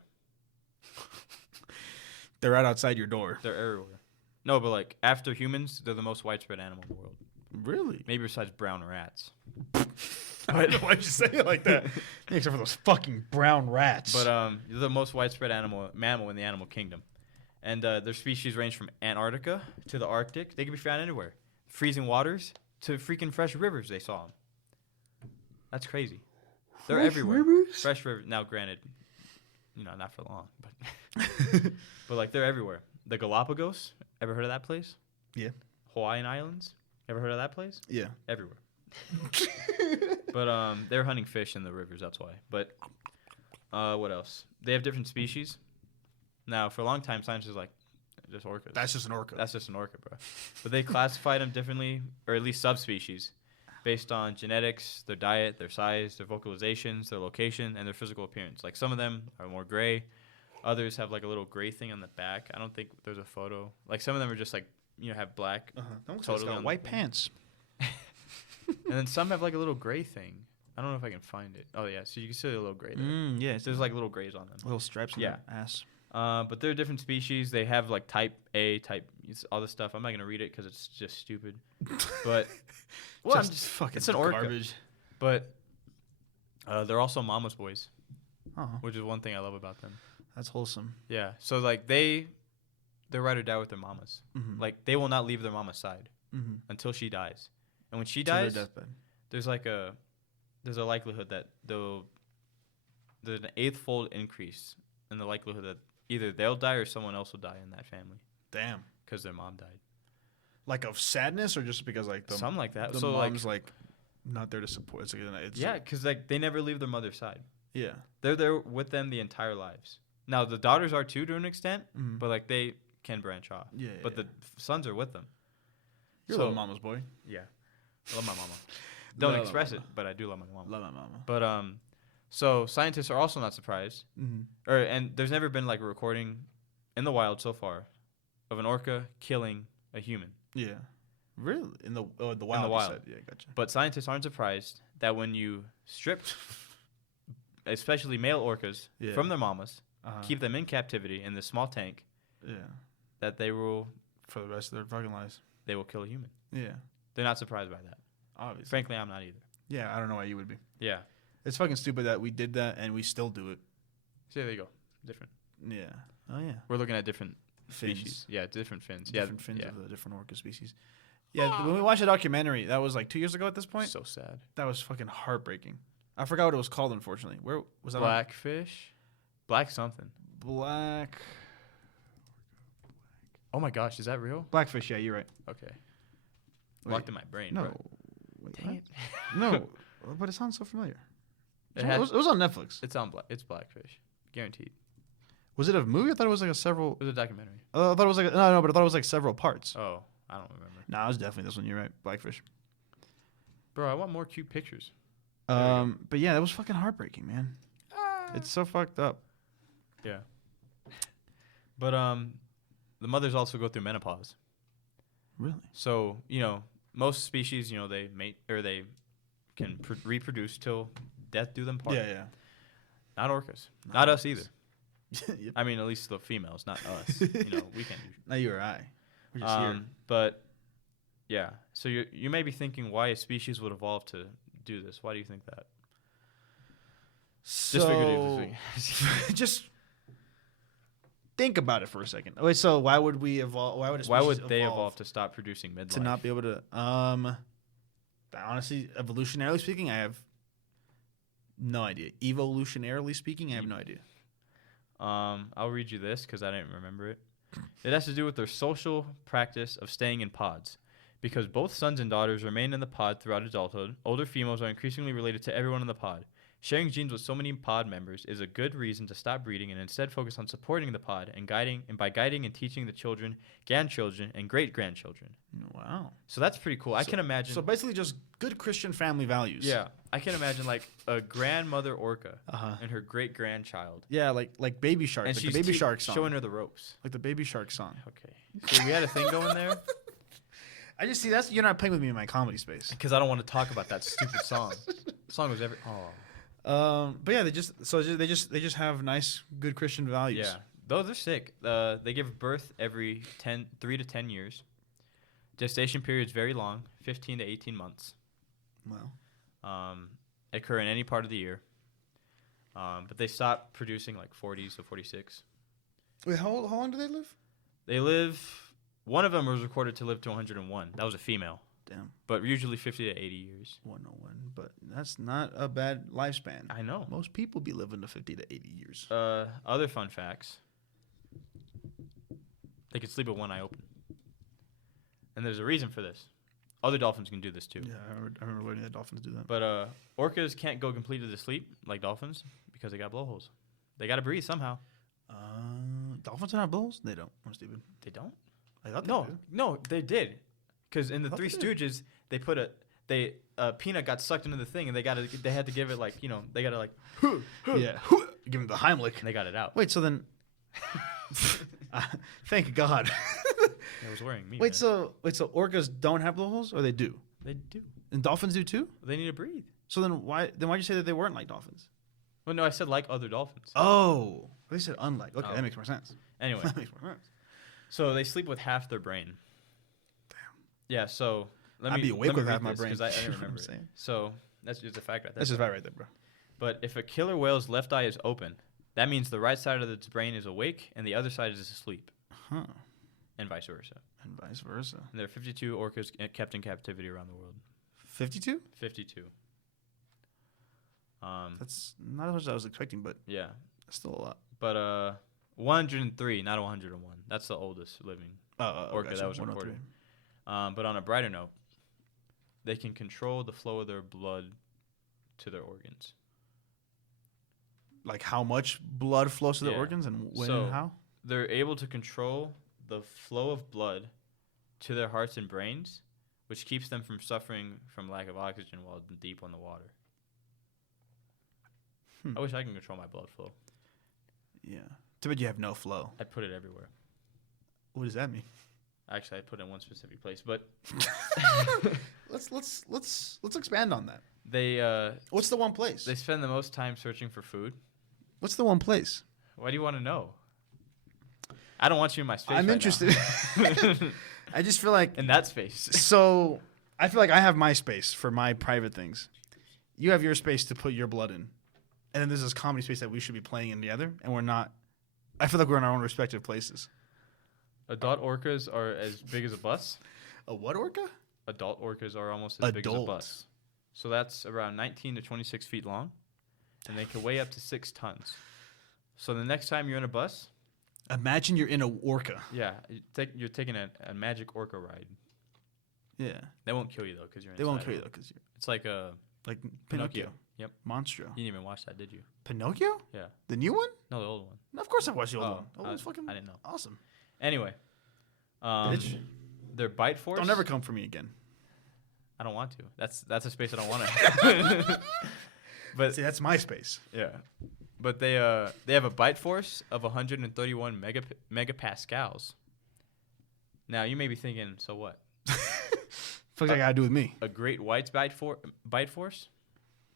They're right outside your door. They're everywhere. No, but like after humans, they're the most widespread animal in the world. Really? Maybe besides brown rats. Why'd you say it like that? Except for those fucking brown rats. But they're the most widespread mammal in the animal kingdom. And their species range from Antarctica to the Arctic. They can be found anywhere. Freezing waters to freaking fresh rivers. They saw them. That's crazy. They're everywhere. Rivers? Fresh rivers. Now, granted, not for long, but but like they're everywhere. The Galapagos. Ever heard of that place? Yeah. Hawaiian Islands. Ever heard of that place? Yeah. Everywhere. But they're hunting fish in the rivers. That's why. But what else? They have different species. Now, for a long time, science is like, just orcas. That's just an orca. That's just an orca, bro. But they classified them differently, or at least subspecies, based on genetics, their diet, their size, their vocalizations, their location, and their physical appearance. Like some of them are more gray. Others have like a little gray thing on the back. I don't think there's a photo. Like some of them are just like, have black. Totally got white pants. And then some have like a little gray thing. I don't know if I can find it. Oh, yeah. So you can see a little gray there. Yeah. So there's like little grays on them. Little stripes on their ass. But they're different species. They have like type A, all this stuff. I'm not going to read it because it's just stupid. But I'm just fucking it's an orca. Garbage. But they're also mama's boys, Uh-huh. which is one thing I love about them. That's wholesome. Yeah. So like they're ride or die with their mamas. Mm-hmm. Like they will not leave their mama's side until she dies. And when she dies, there's a likelihood that there's an 8-fold increase in the likelihood that either they'll die or someone else will die in that family. Damn. Because their mom died. Like of sadness or just because like something like that. The so mom's like not there to support. It's Yeah, because like they never leave their mother's side. yeah. They're there with them the entire lives. Now the daughters are too to an extent, Mm. but like they can branch off. Yeah. But the sons are with them. You're a little mama's boy. Yeah, I love my mama. Don't Love my express mama. it, but I do love my mama. Love my mama. But so scientists are also not surprised, and there's never been like a recording in the wild so far of an orca killing a human. Yeah. Really? In the wild. In the wild. You said. Yeah, gotcha. But scientists aren't surprised that when you strip, especially male orcas, Yeah. from their mamas, Uh-huh. keep them in captivity in this small tank, Yeah. that they will For the rest of their fucking lives. kill a human. Yeah. They're not surprised by that. Obviously. Frankly, I'm not either. Yeah, I don't know why you would be. Yeah. It's fucking stupid that we did that and we still do it. So there you go. Different. Yeah. Oh yeah. We're looking at different Fins. species. Yeah, different fins. Different fins yeah. of the different orca species. Yeah, when we watched the documentary, that was like 2 years ago at this point. So sad. That was fucking heartbreaking. I forgot what it was called, unfortunately. Where was that? Blackfish? Black something. Black. Oh my gosh, is that real? Blackfish, yeah, you're right. Okay. Wait, Locked in my brain. No. Bro. Wait, Dang what? it. No, but it sounds so familiar. It it was on Netflix. It's Blackfish. Guaranteed. Was it a movie? I thought it was like a several. It was a documentary. I thought it was like no, but I thought it was like several parts. Oh, I don't remember. Nah, it was definitely this one. You're right, Blackfish. Bro, I want more cute pictures. But yeah, that was fucking heartbreaking, man. It's so fucked up. Yeah. But the mothers also go through menopause. Really? So, most species, they mate or they can reproduce till death do them part. Yeah. Not orcas. Not us either. Yep. I mean, at least the females, not us. We can't do. Not you or I. We're just here. But yeah, so you may be thinking why a species would evolve to do this. Why do you think that? Just figuratively. Just think about it for a second. Wait, so why would we evolve? Why would they evolve to stop producing midlife? to not be able to? Honestly, evolutionarily speaking, I have no idea. Evolutionarily speaking, I have no idea. I'll read you this because I didn't remember it. It has to do with their social practice of staying in pods. Because both sons and daughters remain in the pod throughout adulthood, older females are increasingly related to everyone in the pod. Sharing genes with so many pod members is a good reason to stop breeding and instead focus on supporting the pod and by guiding and teaching the children, grandchildren, and great-grandchildren. Wow. So that's pretty cool. I can imagine. So basically, just good Christian family values. Yeah, I can imagine like a grandmother orca Uh-huh. and her great-grandchild. Yeah, like Baby Shark, And like she's the Baby Shark song, showing her the ropes. like the Baby Shark song. Okay. So we had a thing going there I just see you're not playing with me in my comedy space. because I don't want to talk about that stupid song. The song was But yeah, they just have nice, good Christian values. Yeah, those are sick. They give birth every 3 to 10 years. Gestation period is very long, 15 to 18 months. Wow. Occur in any part of the year. But they stop producing like 40 to 46. Wait, how long do they live? They live. One of them was recorded to live to 101. That was a female. Damn. But usually 50 to 80 years. 101, but that's not a bad lifespan. I know. Most people be living to 50 to 80 years. Other fun facts. They can sleep with one eye open. And there's a reason for this. Other dolphins can do this too. Yeah, I remember learning that dolphins do that. But orcas can't go completely to sleep like dolphins because they got blowholes. They got to breathe somehow. Dolphins don't have blowholes? They don't. I'm stupid. They don't? I thought they did. No, they did. Because in the Three they did. Stooges, they put peanut got sucked into the thing, and they had to give it like they got to like Yeah. Give him the Heimlich. and they got it out. Wait, so then. Thank God. It was wearing me. Wait, man. so orcas don't have blowholes, or they do? They do. And dolphins do too? They need to breathe. So then why'd you say that they weren't like dolphins? Well, no, I said like other dolphins. Oh, they said unlike. Okay, Oh. that makes more sense. Anyway, That makes more sense. so they sleep with half their brain. Damn. Yeah. So I'd be awake with half my brain. because I didn't You know what I'm remember. saying? So that's just a fact right there. That's just right there, bro. But if a killer whale's left eye is open, that means the right side of its brain is awake and the other side is asleep, Huh. and vice versa. And vice versa. And there are 52 orcas kept in captivity around the world. 52? 52. That's not as much as I was expecting, but Yeah. that's still a lot. But 103, not 101. That's the oldest living orca gotcha. that was 103. reported. But on a brighter note, they can control the flow of their blood to their organs. Like how much blood flows to the Yeah. organs and when So- and how? They're able to control the flow of blood to their hearts and brains, which keeps them from suffering from lack of oxygen while deep on the water. I wish I could control my blood flow. Yeah. Too bad you have no flow. I'd put it everywhere. What does that mean? Actually, I'd put it in one specific place, but Let's expand on that. they What's the one place? they spend the most time searching for food. What's the one place? Why do you want to know? I don't want you in my space. I'm right interested. now. I just feel like In that space. so. I feel like I have my space for my private things. You have your space to put your blood in, and then there's this comedy space that we should be playing in together, and we're not. I feel like we're in our own respective places. Adult orcas are as big as a bus. A what orca? Adult orcas are almost as big as a Adult. bus. So that's around 19 to 26 feet long, and they can weigh up to 6 tons. So the next time you're in a bus, Imagine you're in a orca. yeah, you're taking a magic orca ride. Yeah, They won't kill you though, because you're. they won't inside kill you of though, it. because you're It's like a like Pinocchio. Yep. Monstro. You didn't even watch that, did you? Pinocchio? Yeah. The new one? No, the old one. No, of course I watched the old Oh, one. Old one's fucking I didn't know. awesome. Anyway, Bitch. their bite force. Don't ever come for me again. I don't want to. That's a space I don't want to. But See, that's my space. yeah, but they have a bite force of 131 megapascals. Now you may be thinking, so what? Fuck's that got to do with me? A great white's bite force?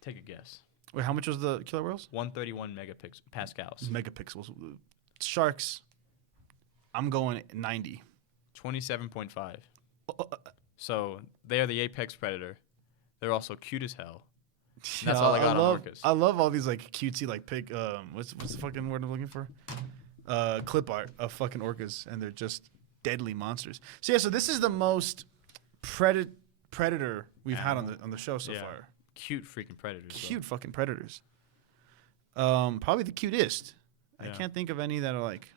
Take a guess. Wait, how much was the killer whales? 131 megapascals. Megapixels. Sharks. I'm going 90. 27.5. So they are the apex predator. They're also cute as hell. And that's all I got on orcas. I love all these like cutesy like pig. What's the fucking word I'm looking for? Clip art of fucking orcas, and they're just deadly monsters. So yeah, so this is the most predator we've had on the show so Yeah. far. Cute freaking predators. Cute fucking predators. Probably the cutest. I Yeah. can't think of any that are like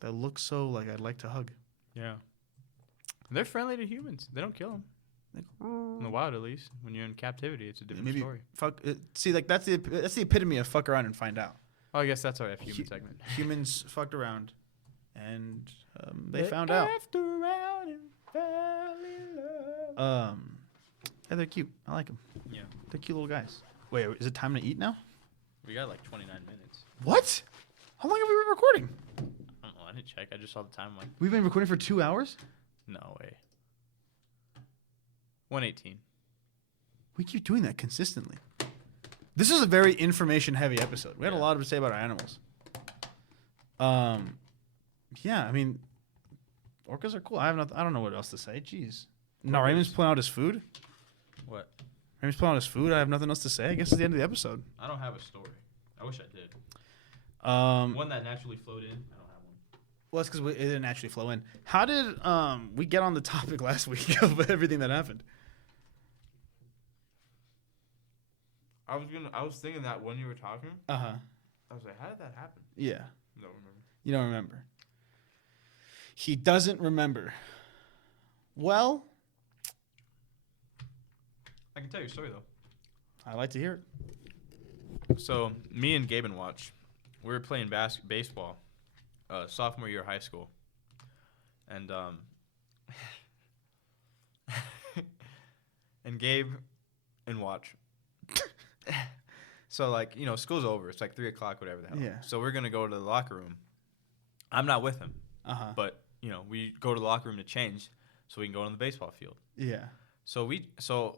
that look so like I'd like to hug. Though. Yeah. They're friendly to humans. They don't kill them. Like, In the wild, at least. When you're in captivity, it's a different maybe story. fuck. See, like that's the epitome of fuck around and find out. Oh, I guess that's our F-human Hu- segment. Humans fucked around, and they found out. Around and fell in love. Yeah, they're cute. I like them. Yeah. They're cute little guys. Wait, is it time to eat now? We got like 29 minutes. What? How long have we been recording? I don't know. I didn't check. I just saw the time. I'm like, We've been recording for 2 hours. no way. 118. We keep doing that consistently. This is a very information-heavy episode. We had a Yeah. lot to say about our animals. Yeah, I mean, orcas are cool. I don't know what else to say. Jeez. No, Orcas. Raymond's pulling out his food. What? Raymond's pulling out his food. I have nothing else to say. I guess it's the end of the episode. I don't have a story. I wish I did. One One that naturally flowed in. I don't have one. Well, it's because it didn't actually flow in. How did we get on the topic last week of everything that happened? I was thinking that when you were talking. Uh-huh. I was like, how did that happen? Yeah. I don't remember. You don't remember. He doesn't remember. Well, I can tell you a story though. I like to hear it. So me and Gaben Watch, we were playing baseball, sophomore year of high school, and and Gabe and Watch. So like school's over. It's like 3:00, whatever the hell. Yeah. So we're gonna go to the locker room. I'm not with him, Uh-huh. but we go to the locker room to change so we can go on the baseball field. Yeah. So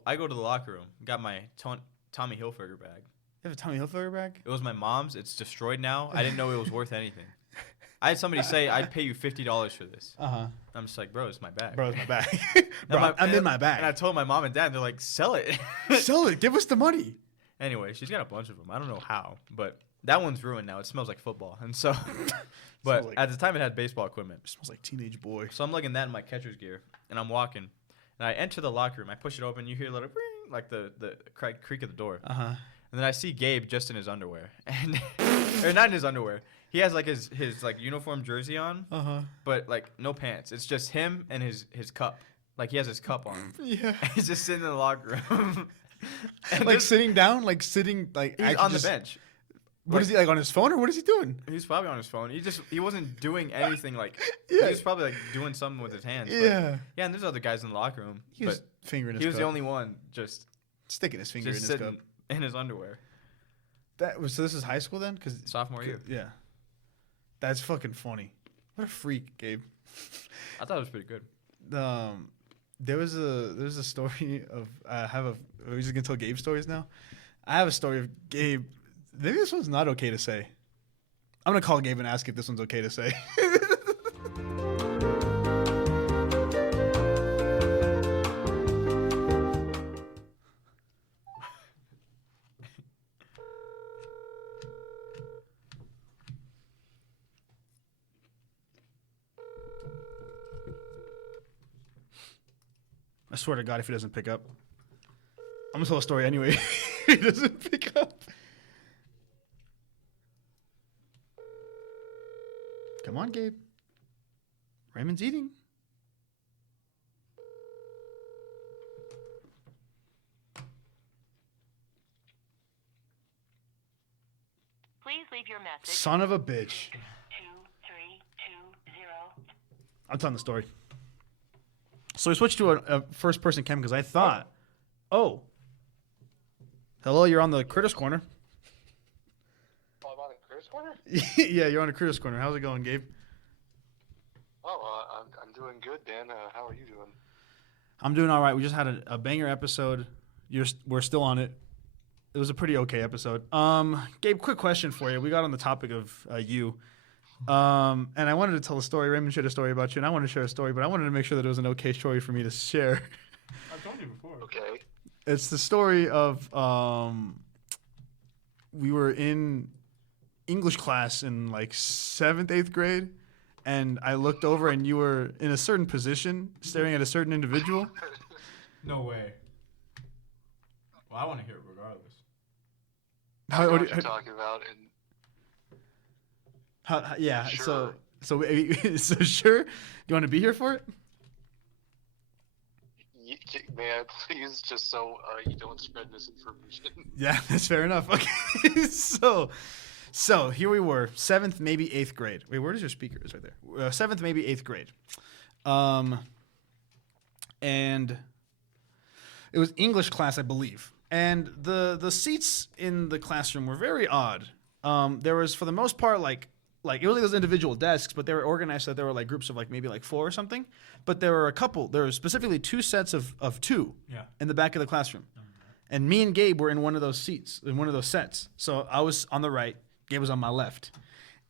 I go to the locker room, got my Tommy Hilfiger bag. You have a Tommy Hilfiger bag? It was my mom's. It's destroyed now. I didn't know it was worth anything. I had somebody say, I'd pay you $50 for this. Uh-huh. I'm just like, bro, it's my bag. Bro, it's my bag. And Bro, I'm in my bag. And I told my mom and dad, they're like, sell it. Sell it. Give us the money. Anyway, she's got a bunch of them. I don't know how, but that one's ruined now. It smells like football. And so, but Smells like- at the time it had baseball equipment. It smells like teenage boy. So I'm lugging that in my catcher's gear, and I'm walking. And I enter the locker room. I push it open. You hear a little ring, like the creak of the door. Uh-huh. And then I see Gabe just in his underwear, and or not in his underwear. He has like his like uniform jersey on, Uh-huh. but like no pants. It's just him and his cup. Like he has his cup on. Yeah. He's just sitting in the locker room. And Like sitting down, like sitting, like he's actually on the just, bench. What is he like on his phone or what is he doing? He's probably on his phone. He wasn't doing anything like. Yeah. He was probably like doing something with his hands. Yeah. Yeah, and there's other guys in the locker room. He was But fingering his he was cup. the only one just Sticking his finger in his sitting cup. in his underwear. So this is high school then? Cause Sophomore year. Yeah. That's fucking funny. What a freak, Gabe. I thought it was pretty good. There's a story of we're just gonna tell Gabe stories now. I have a story of Gabe. Maybe this one's not okay to say. I'm gonna call Gabe and ask if this one's okay to say. I swear to God, if he doesn't pick up, I'm gonna tell a story anyway. If he doesn't pick up. Come on, Gabe. Raymond's eating. Please leave your message. Son of a bitch. 2320. I'm telling the story. So we switched to a first-person cam because I thought, oh, hello, you're on the Critters Corner. Oh, I'm on the Critters Corner? Yeah, you're on the Critters Corner. How's it going, Gabe? Oh, I'm doing good, Dan. How are you doing? I'm doing all right. We just had a banger episode. We're still on it. It was a pretty okay episode. Gabe, quick question for you. We got on the topic of you. And I wanted to tell a story. Raymond shared a story about you, and I wanted to share a story, but I wanted to make sure that it was an okay story for me to share. I've told you before. Okay. It's the story of we were in English class in like 7th, 8th grade, and I looked over and you were in a certain position staring at a certain individual. No way. Well, I want to hear it regardless. I know what you're talking about. And Yeah, Sure. so sure? You want to be here for it? man, please, just so you don't spread misinformation. Yeah, that's fair enough. Okay, so here we were, 7th, maybe 8th grade. Wait, where is your speaker? It's right there. 7th, maybe 8th grade. And it was English class, I believe. And the seats in the classroom were very odd. There was, for the most part, like it was like those individual desks, but they were organized so that there were like groups of like maybe like 4 or something. But there were there were specifically 2 sets of 2 in the back of the classroom. And me and Gabe were in one of those seats, in one of those sets. So I was on the right, Gabe was on my left.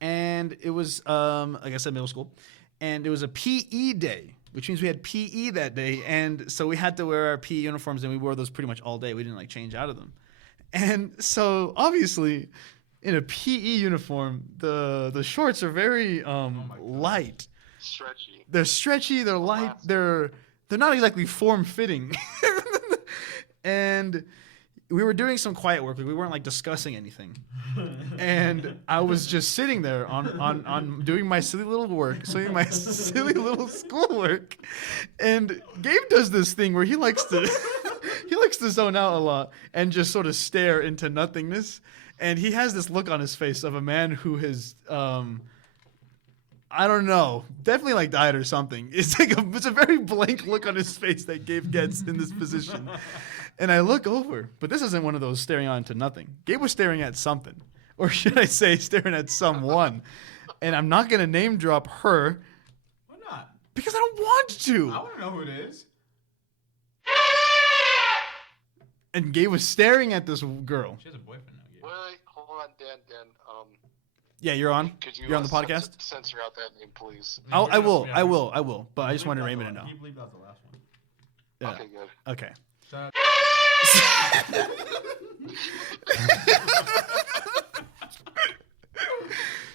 And it was, like I said, middle school. And it was a PE day, which means we had PE that day. And so we had to wear our PE uniforms, and we wore those pretty much all day. We didn't like change out of them. And so obviously, in a PE uniform, the shorts are very light. Stretchy. They're stretchy. They're light. They're not exactly form fitting. And we were doing some quiet work. Like we weren't like discussing anything. And I was just sitting there on doing my silly little work, doing my silly little schoolwork. And Gabe does this thing where he likes to zone out a lot and just sort of stare into nothingness. And he has this look on his face of a man who has, I don't know, definitely like died or something. It's a very blank look on his face that Gabe gets in this position. And I look over, but this isn't one of those staring on to nothing. Gabe was staring at something, or should I say staring at someone. And I'm not going to name drop her. Why not? Because I don't want to. I want to know who it is. And Gabe was staring at this girl. She has a boyfriend now. Gabe. Wait, hold on, Dan. Yeah, you're on? Could you, You're on the podcast? Censor out that name, please. I will. But I just wanted Raymond to know. Can you believe that was the last one? Yeah. Okay, good. Okay.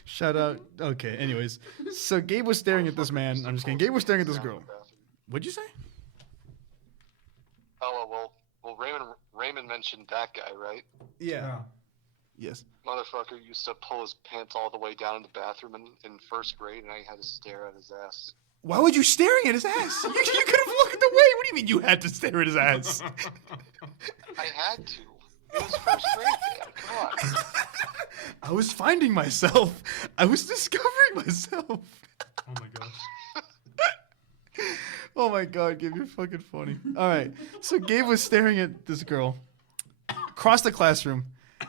Shout out. Okay, anyways. So Gabe was staring at this man. I'm just kidding. Gabe was staring at this girl. What'd you say? Oh, well, Raymond mentioned that guy, right? Yeah. Yes. Motherfucker used to pull his pants all the way down in the bathroom in 1st grade, and I had to stare at his ass. Why would you staring at his ass? You could have looked away. What do you mean you had to stare at his ass? I had to. It was first grade, man. Come on. I was finding myself. I was discovering myself. Oh my gosh. Oh my God, Gabe, you're fucking funny. All right, so Gabe was staring at this girl across the classroom,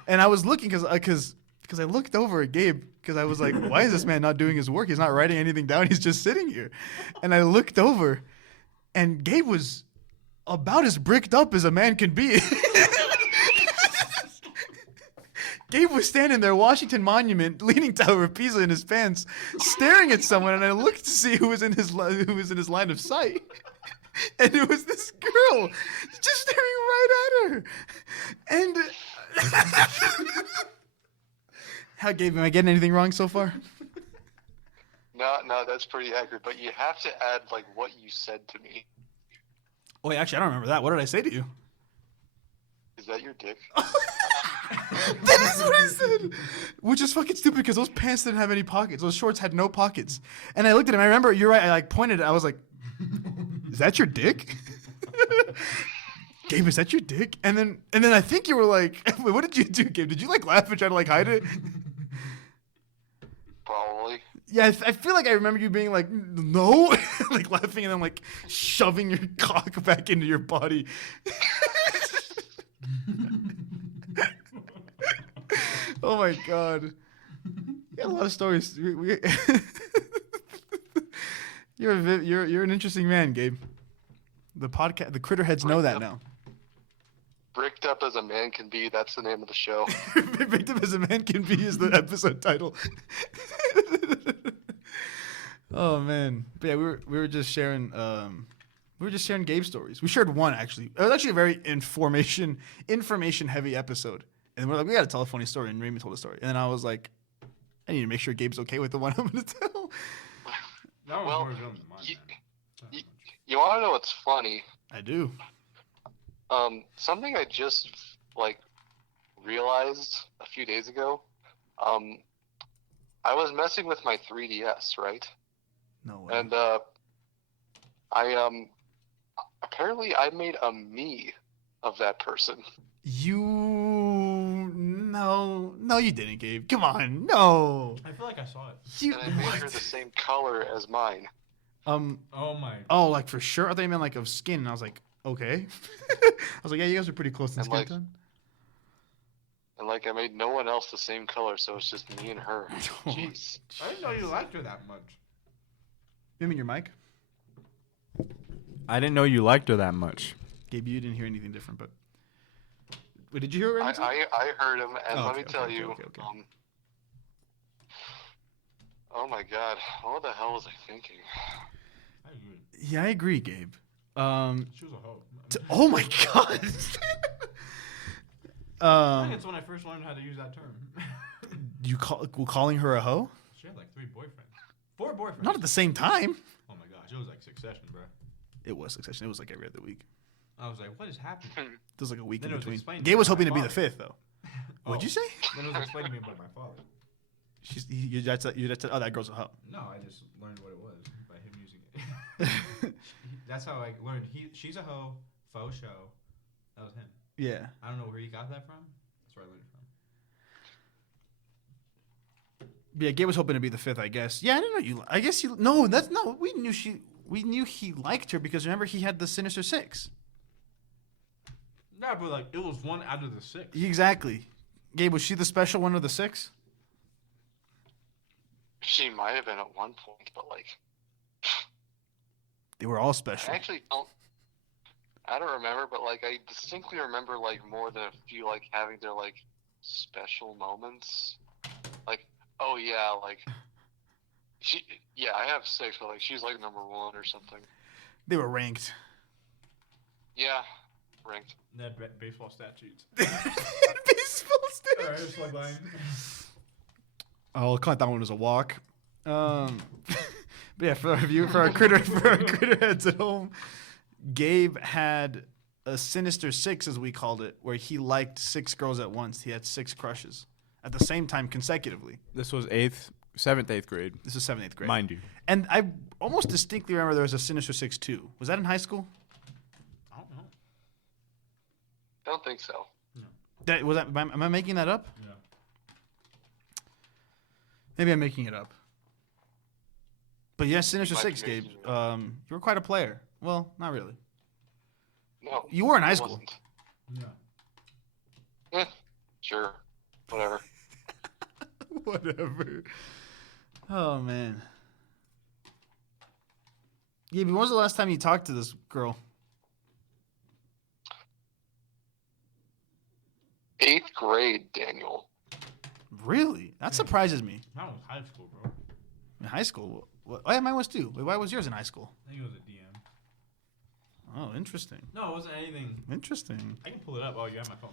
and I was looking because I looked over at Gabe because I was like, why is this man not doing his work? He's not writing anything down. He's just sitting here. And I looked over, and Gabe was about as bricked up as a man can be. Gabe was standing there, Washington Monument, Leaning Tower of Pisa in his pants, staring at someone, and I looked to see who was in his line of sight, and it was this girl, just staring right at her. And how, Gabe? Am I getting anything wrong so far? No, that's pretty accurate. But you have to add like what you said to me. Wait, actually, I don't remember that. What did I say to you? Is that your dick? That is what I said. Which is fucking stupid because those pants didn't have any pockets. Those shorts had no pockets. And I looked at him. I remember, you're right. I like pointed. I was like, "Is that your dick?" Gabe, is that your dick? And then I think you were like, wait, what did you do, Gabe? Did you like laugh and try to like hide it? Probably. Yeah, I feel like I remember you being like, no, like laughing and then like shoving your cock back into your body. Oh my God. You got a lot of stories. You're an interesting man, Gabe. The critter heads know that now. Bricked up as a man can be. That's the name of the show. Bricked up as a man can be is the episode title. Oh man. But yeah, we were just sharing Gabe stories. We shared one actually. It was actually a very information heavy episode. And we're like, we gotta tell a funny story, and Raymon told a story. And then I was like, I need to make sure Gabe's okay with the one I'm gonna tell. Well, you want to know what's funny? I do. Something I just like realized a few days ago. I was messing with my 3DS, right? No way. And I apparently I made a me of that person. No, you didn't, Gabe. Come on, no. I feel like I saw it. You And I made her the same color as mine. Oh my. Oh, like for sure. I thought you meant like of skin. And I was like, okay. I was like, yeah, you guys are pretty close in And skin like- tone. And like I made no one else the same color, so it's just me and her. Jeez. I didn't know you liked her that much. You mean your mic? I didn't know you liked her that much. Gabe, you didn't hear anything different, but wait, did you hear Raymond say? I heard him, and Oh, let me okay, tell okay, you. okay. Oh my God, what the hell was I thinking? I agree. Yeah, I agree, Gabe. She was a hoe. Oh my God. I think it's when I first learned how to use that term. Calling her a hoe? She had like 3 boyfriends. 4 boyfriends. Not at the same time. Oh my gosh, it was like Succession, bro. It was Succession. It was like every other week. I was like, what is happening? There was like a week Then in it was between. explained to Gabe me was by hoping to my be the father. 5th, though. What'd you say? Then it was explained to me by my father. You just said, oh, that girl's a hoe. No, I just learned what it was by him using it. That's how I learned. She's a hoe, faux show. That was him. Yeah. I don't know where he got that from. That's where I learned it from. Yeah, Gabe was hoping to be the 5th, I guess. Yeah, I didn't know you. I guess you. No, we knew he liked her because remember he had the Sinister 6. Yeah, but like it was 1 out of the 6. Exactly. Gabe, was she the special one of the 6? She might have been at one point, but like They were all special. I actually don't. I don't remember, but like I distinctly remember like more than a few like having their like special moments. Like, oh yeah, like I have 6, but like she's like number 1 or something. They were ranked. Yeah, ranked. They had baseball stat sheets. Baseball Alright, just like line. I'll count that one as a walk. But yeah, for our critter heads at home, Gabe had a Sinister 6, as we called it, where he liked 6 girls at once. He had 6 crushes at the same time consecutively. This was 8th 7th, 8th grade, This is 7th, 8th grade. mind you. And I almost distinctly remember there was a Sinister Six 2. Was that in high school? I don't know. I don't think so. Am I making that up? Yeah. Maybe I'm making it up. But yes, Sinister Might be Six, Gabe. making it up. You were quite a player. Well, not really. No. You were in high I school. wasn't. Eh, sure. Whatever. Whatever. Oh man. Yeah, but when was the last time you talked to this girl? 8th grade, Daniel. Really? That surprises me. That was high school, bro. In high school? Oh yeah, mine was too. Wait, why was yours in high school? I think it was a DM. Oh, interesting. No, it wasn't anything. Interesting. I can pull it up. Oh, you have my phone.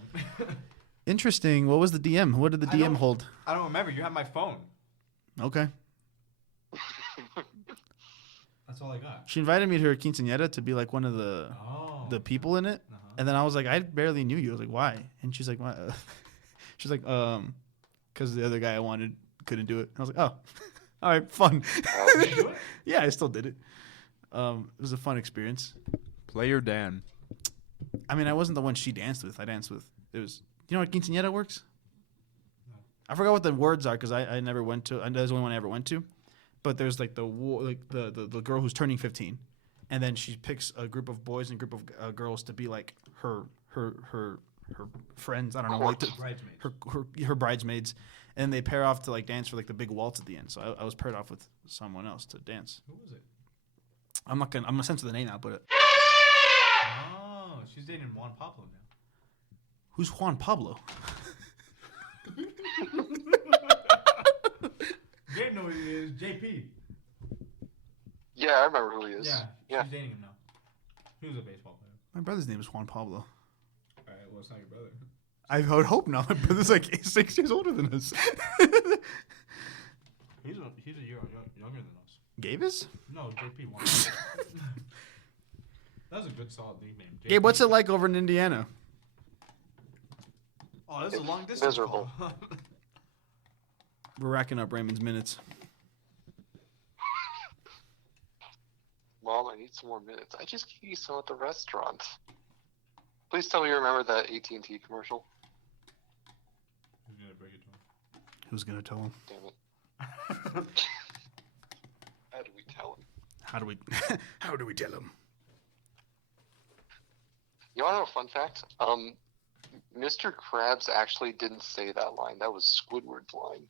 Interesting. What was the DM? What did the I DM don't- hold? I don't remember. You have my phone. Okay. That's all I got. She invited me to her quinceañera to be like one of Oh. the people in it. Uh-huh. And then I was like, I barely knew you. I was like, why? And she's like, why? She's like, because the other guy I wanted couldn't do it. I was like, oh, all right, fun. Did you do it? Yeah, I still did it. It was a fun experience. Player Dan. I mean, I wasn't the one she danced with. I danced with. It was. You know how quinceañera works? I forgot what the words are because I never went to. And that's the only one I ever went to. But there's like the girl who's turning 15, and then she picks a group of boys and a group of girls to be like her friends. I don't know, like Bridesmaids. her bridesmaids, and they pair off to like dance for like the big waltz at the end. So I was paired off with someone else to dance. Who was it? I'm gonna censor the name out, but Oh, she's dating Juan Pablo now. who's Juan Pablo? Gabe knows who he is. JP. Yeah, I remember who he is. Yeah, she's dating him now. He was a baseball player. My brother's name is Juan Pablo. All right, well, it's not your brother. I would hope not. My brother's like 6 years older than us. He's a year younger than us. Gabe is? No, JP won. That was a good, solid nickname. JP. Gabe, what's it like over in Indiana? Oh, this is a long distance Miserable. call. We're racking up Raymond's minutes. Mom, I need some more minutes. I just gave you some at the restaurant. Please tell me you remember that AT&T commercial. Who's gonna break it to him? Who's gonna tell him? Damn it. How do we tell him? How do we tell him? You want to know a fun fact? Mr. Krabs actually didn't say that line. That was Squidward's line.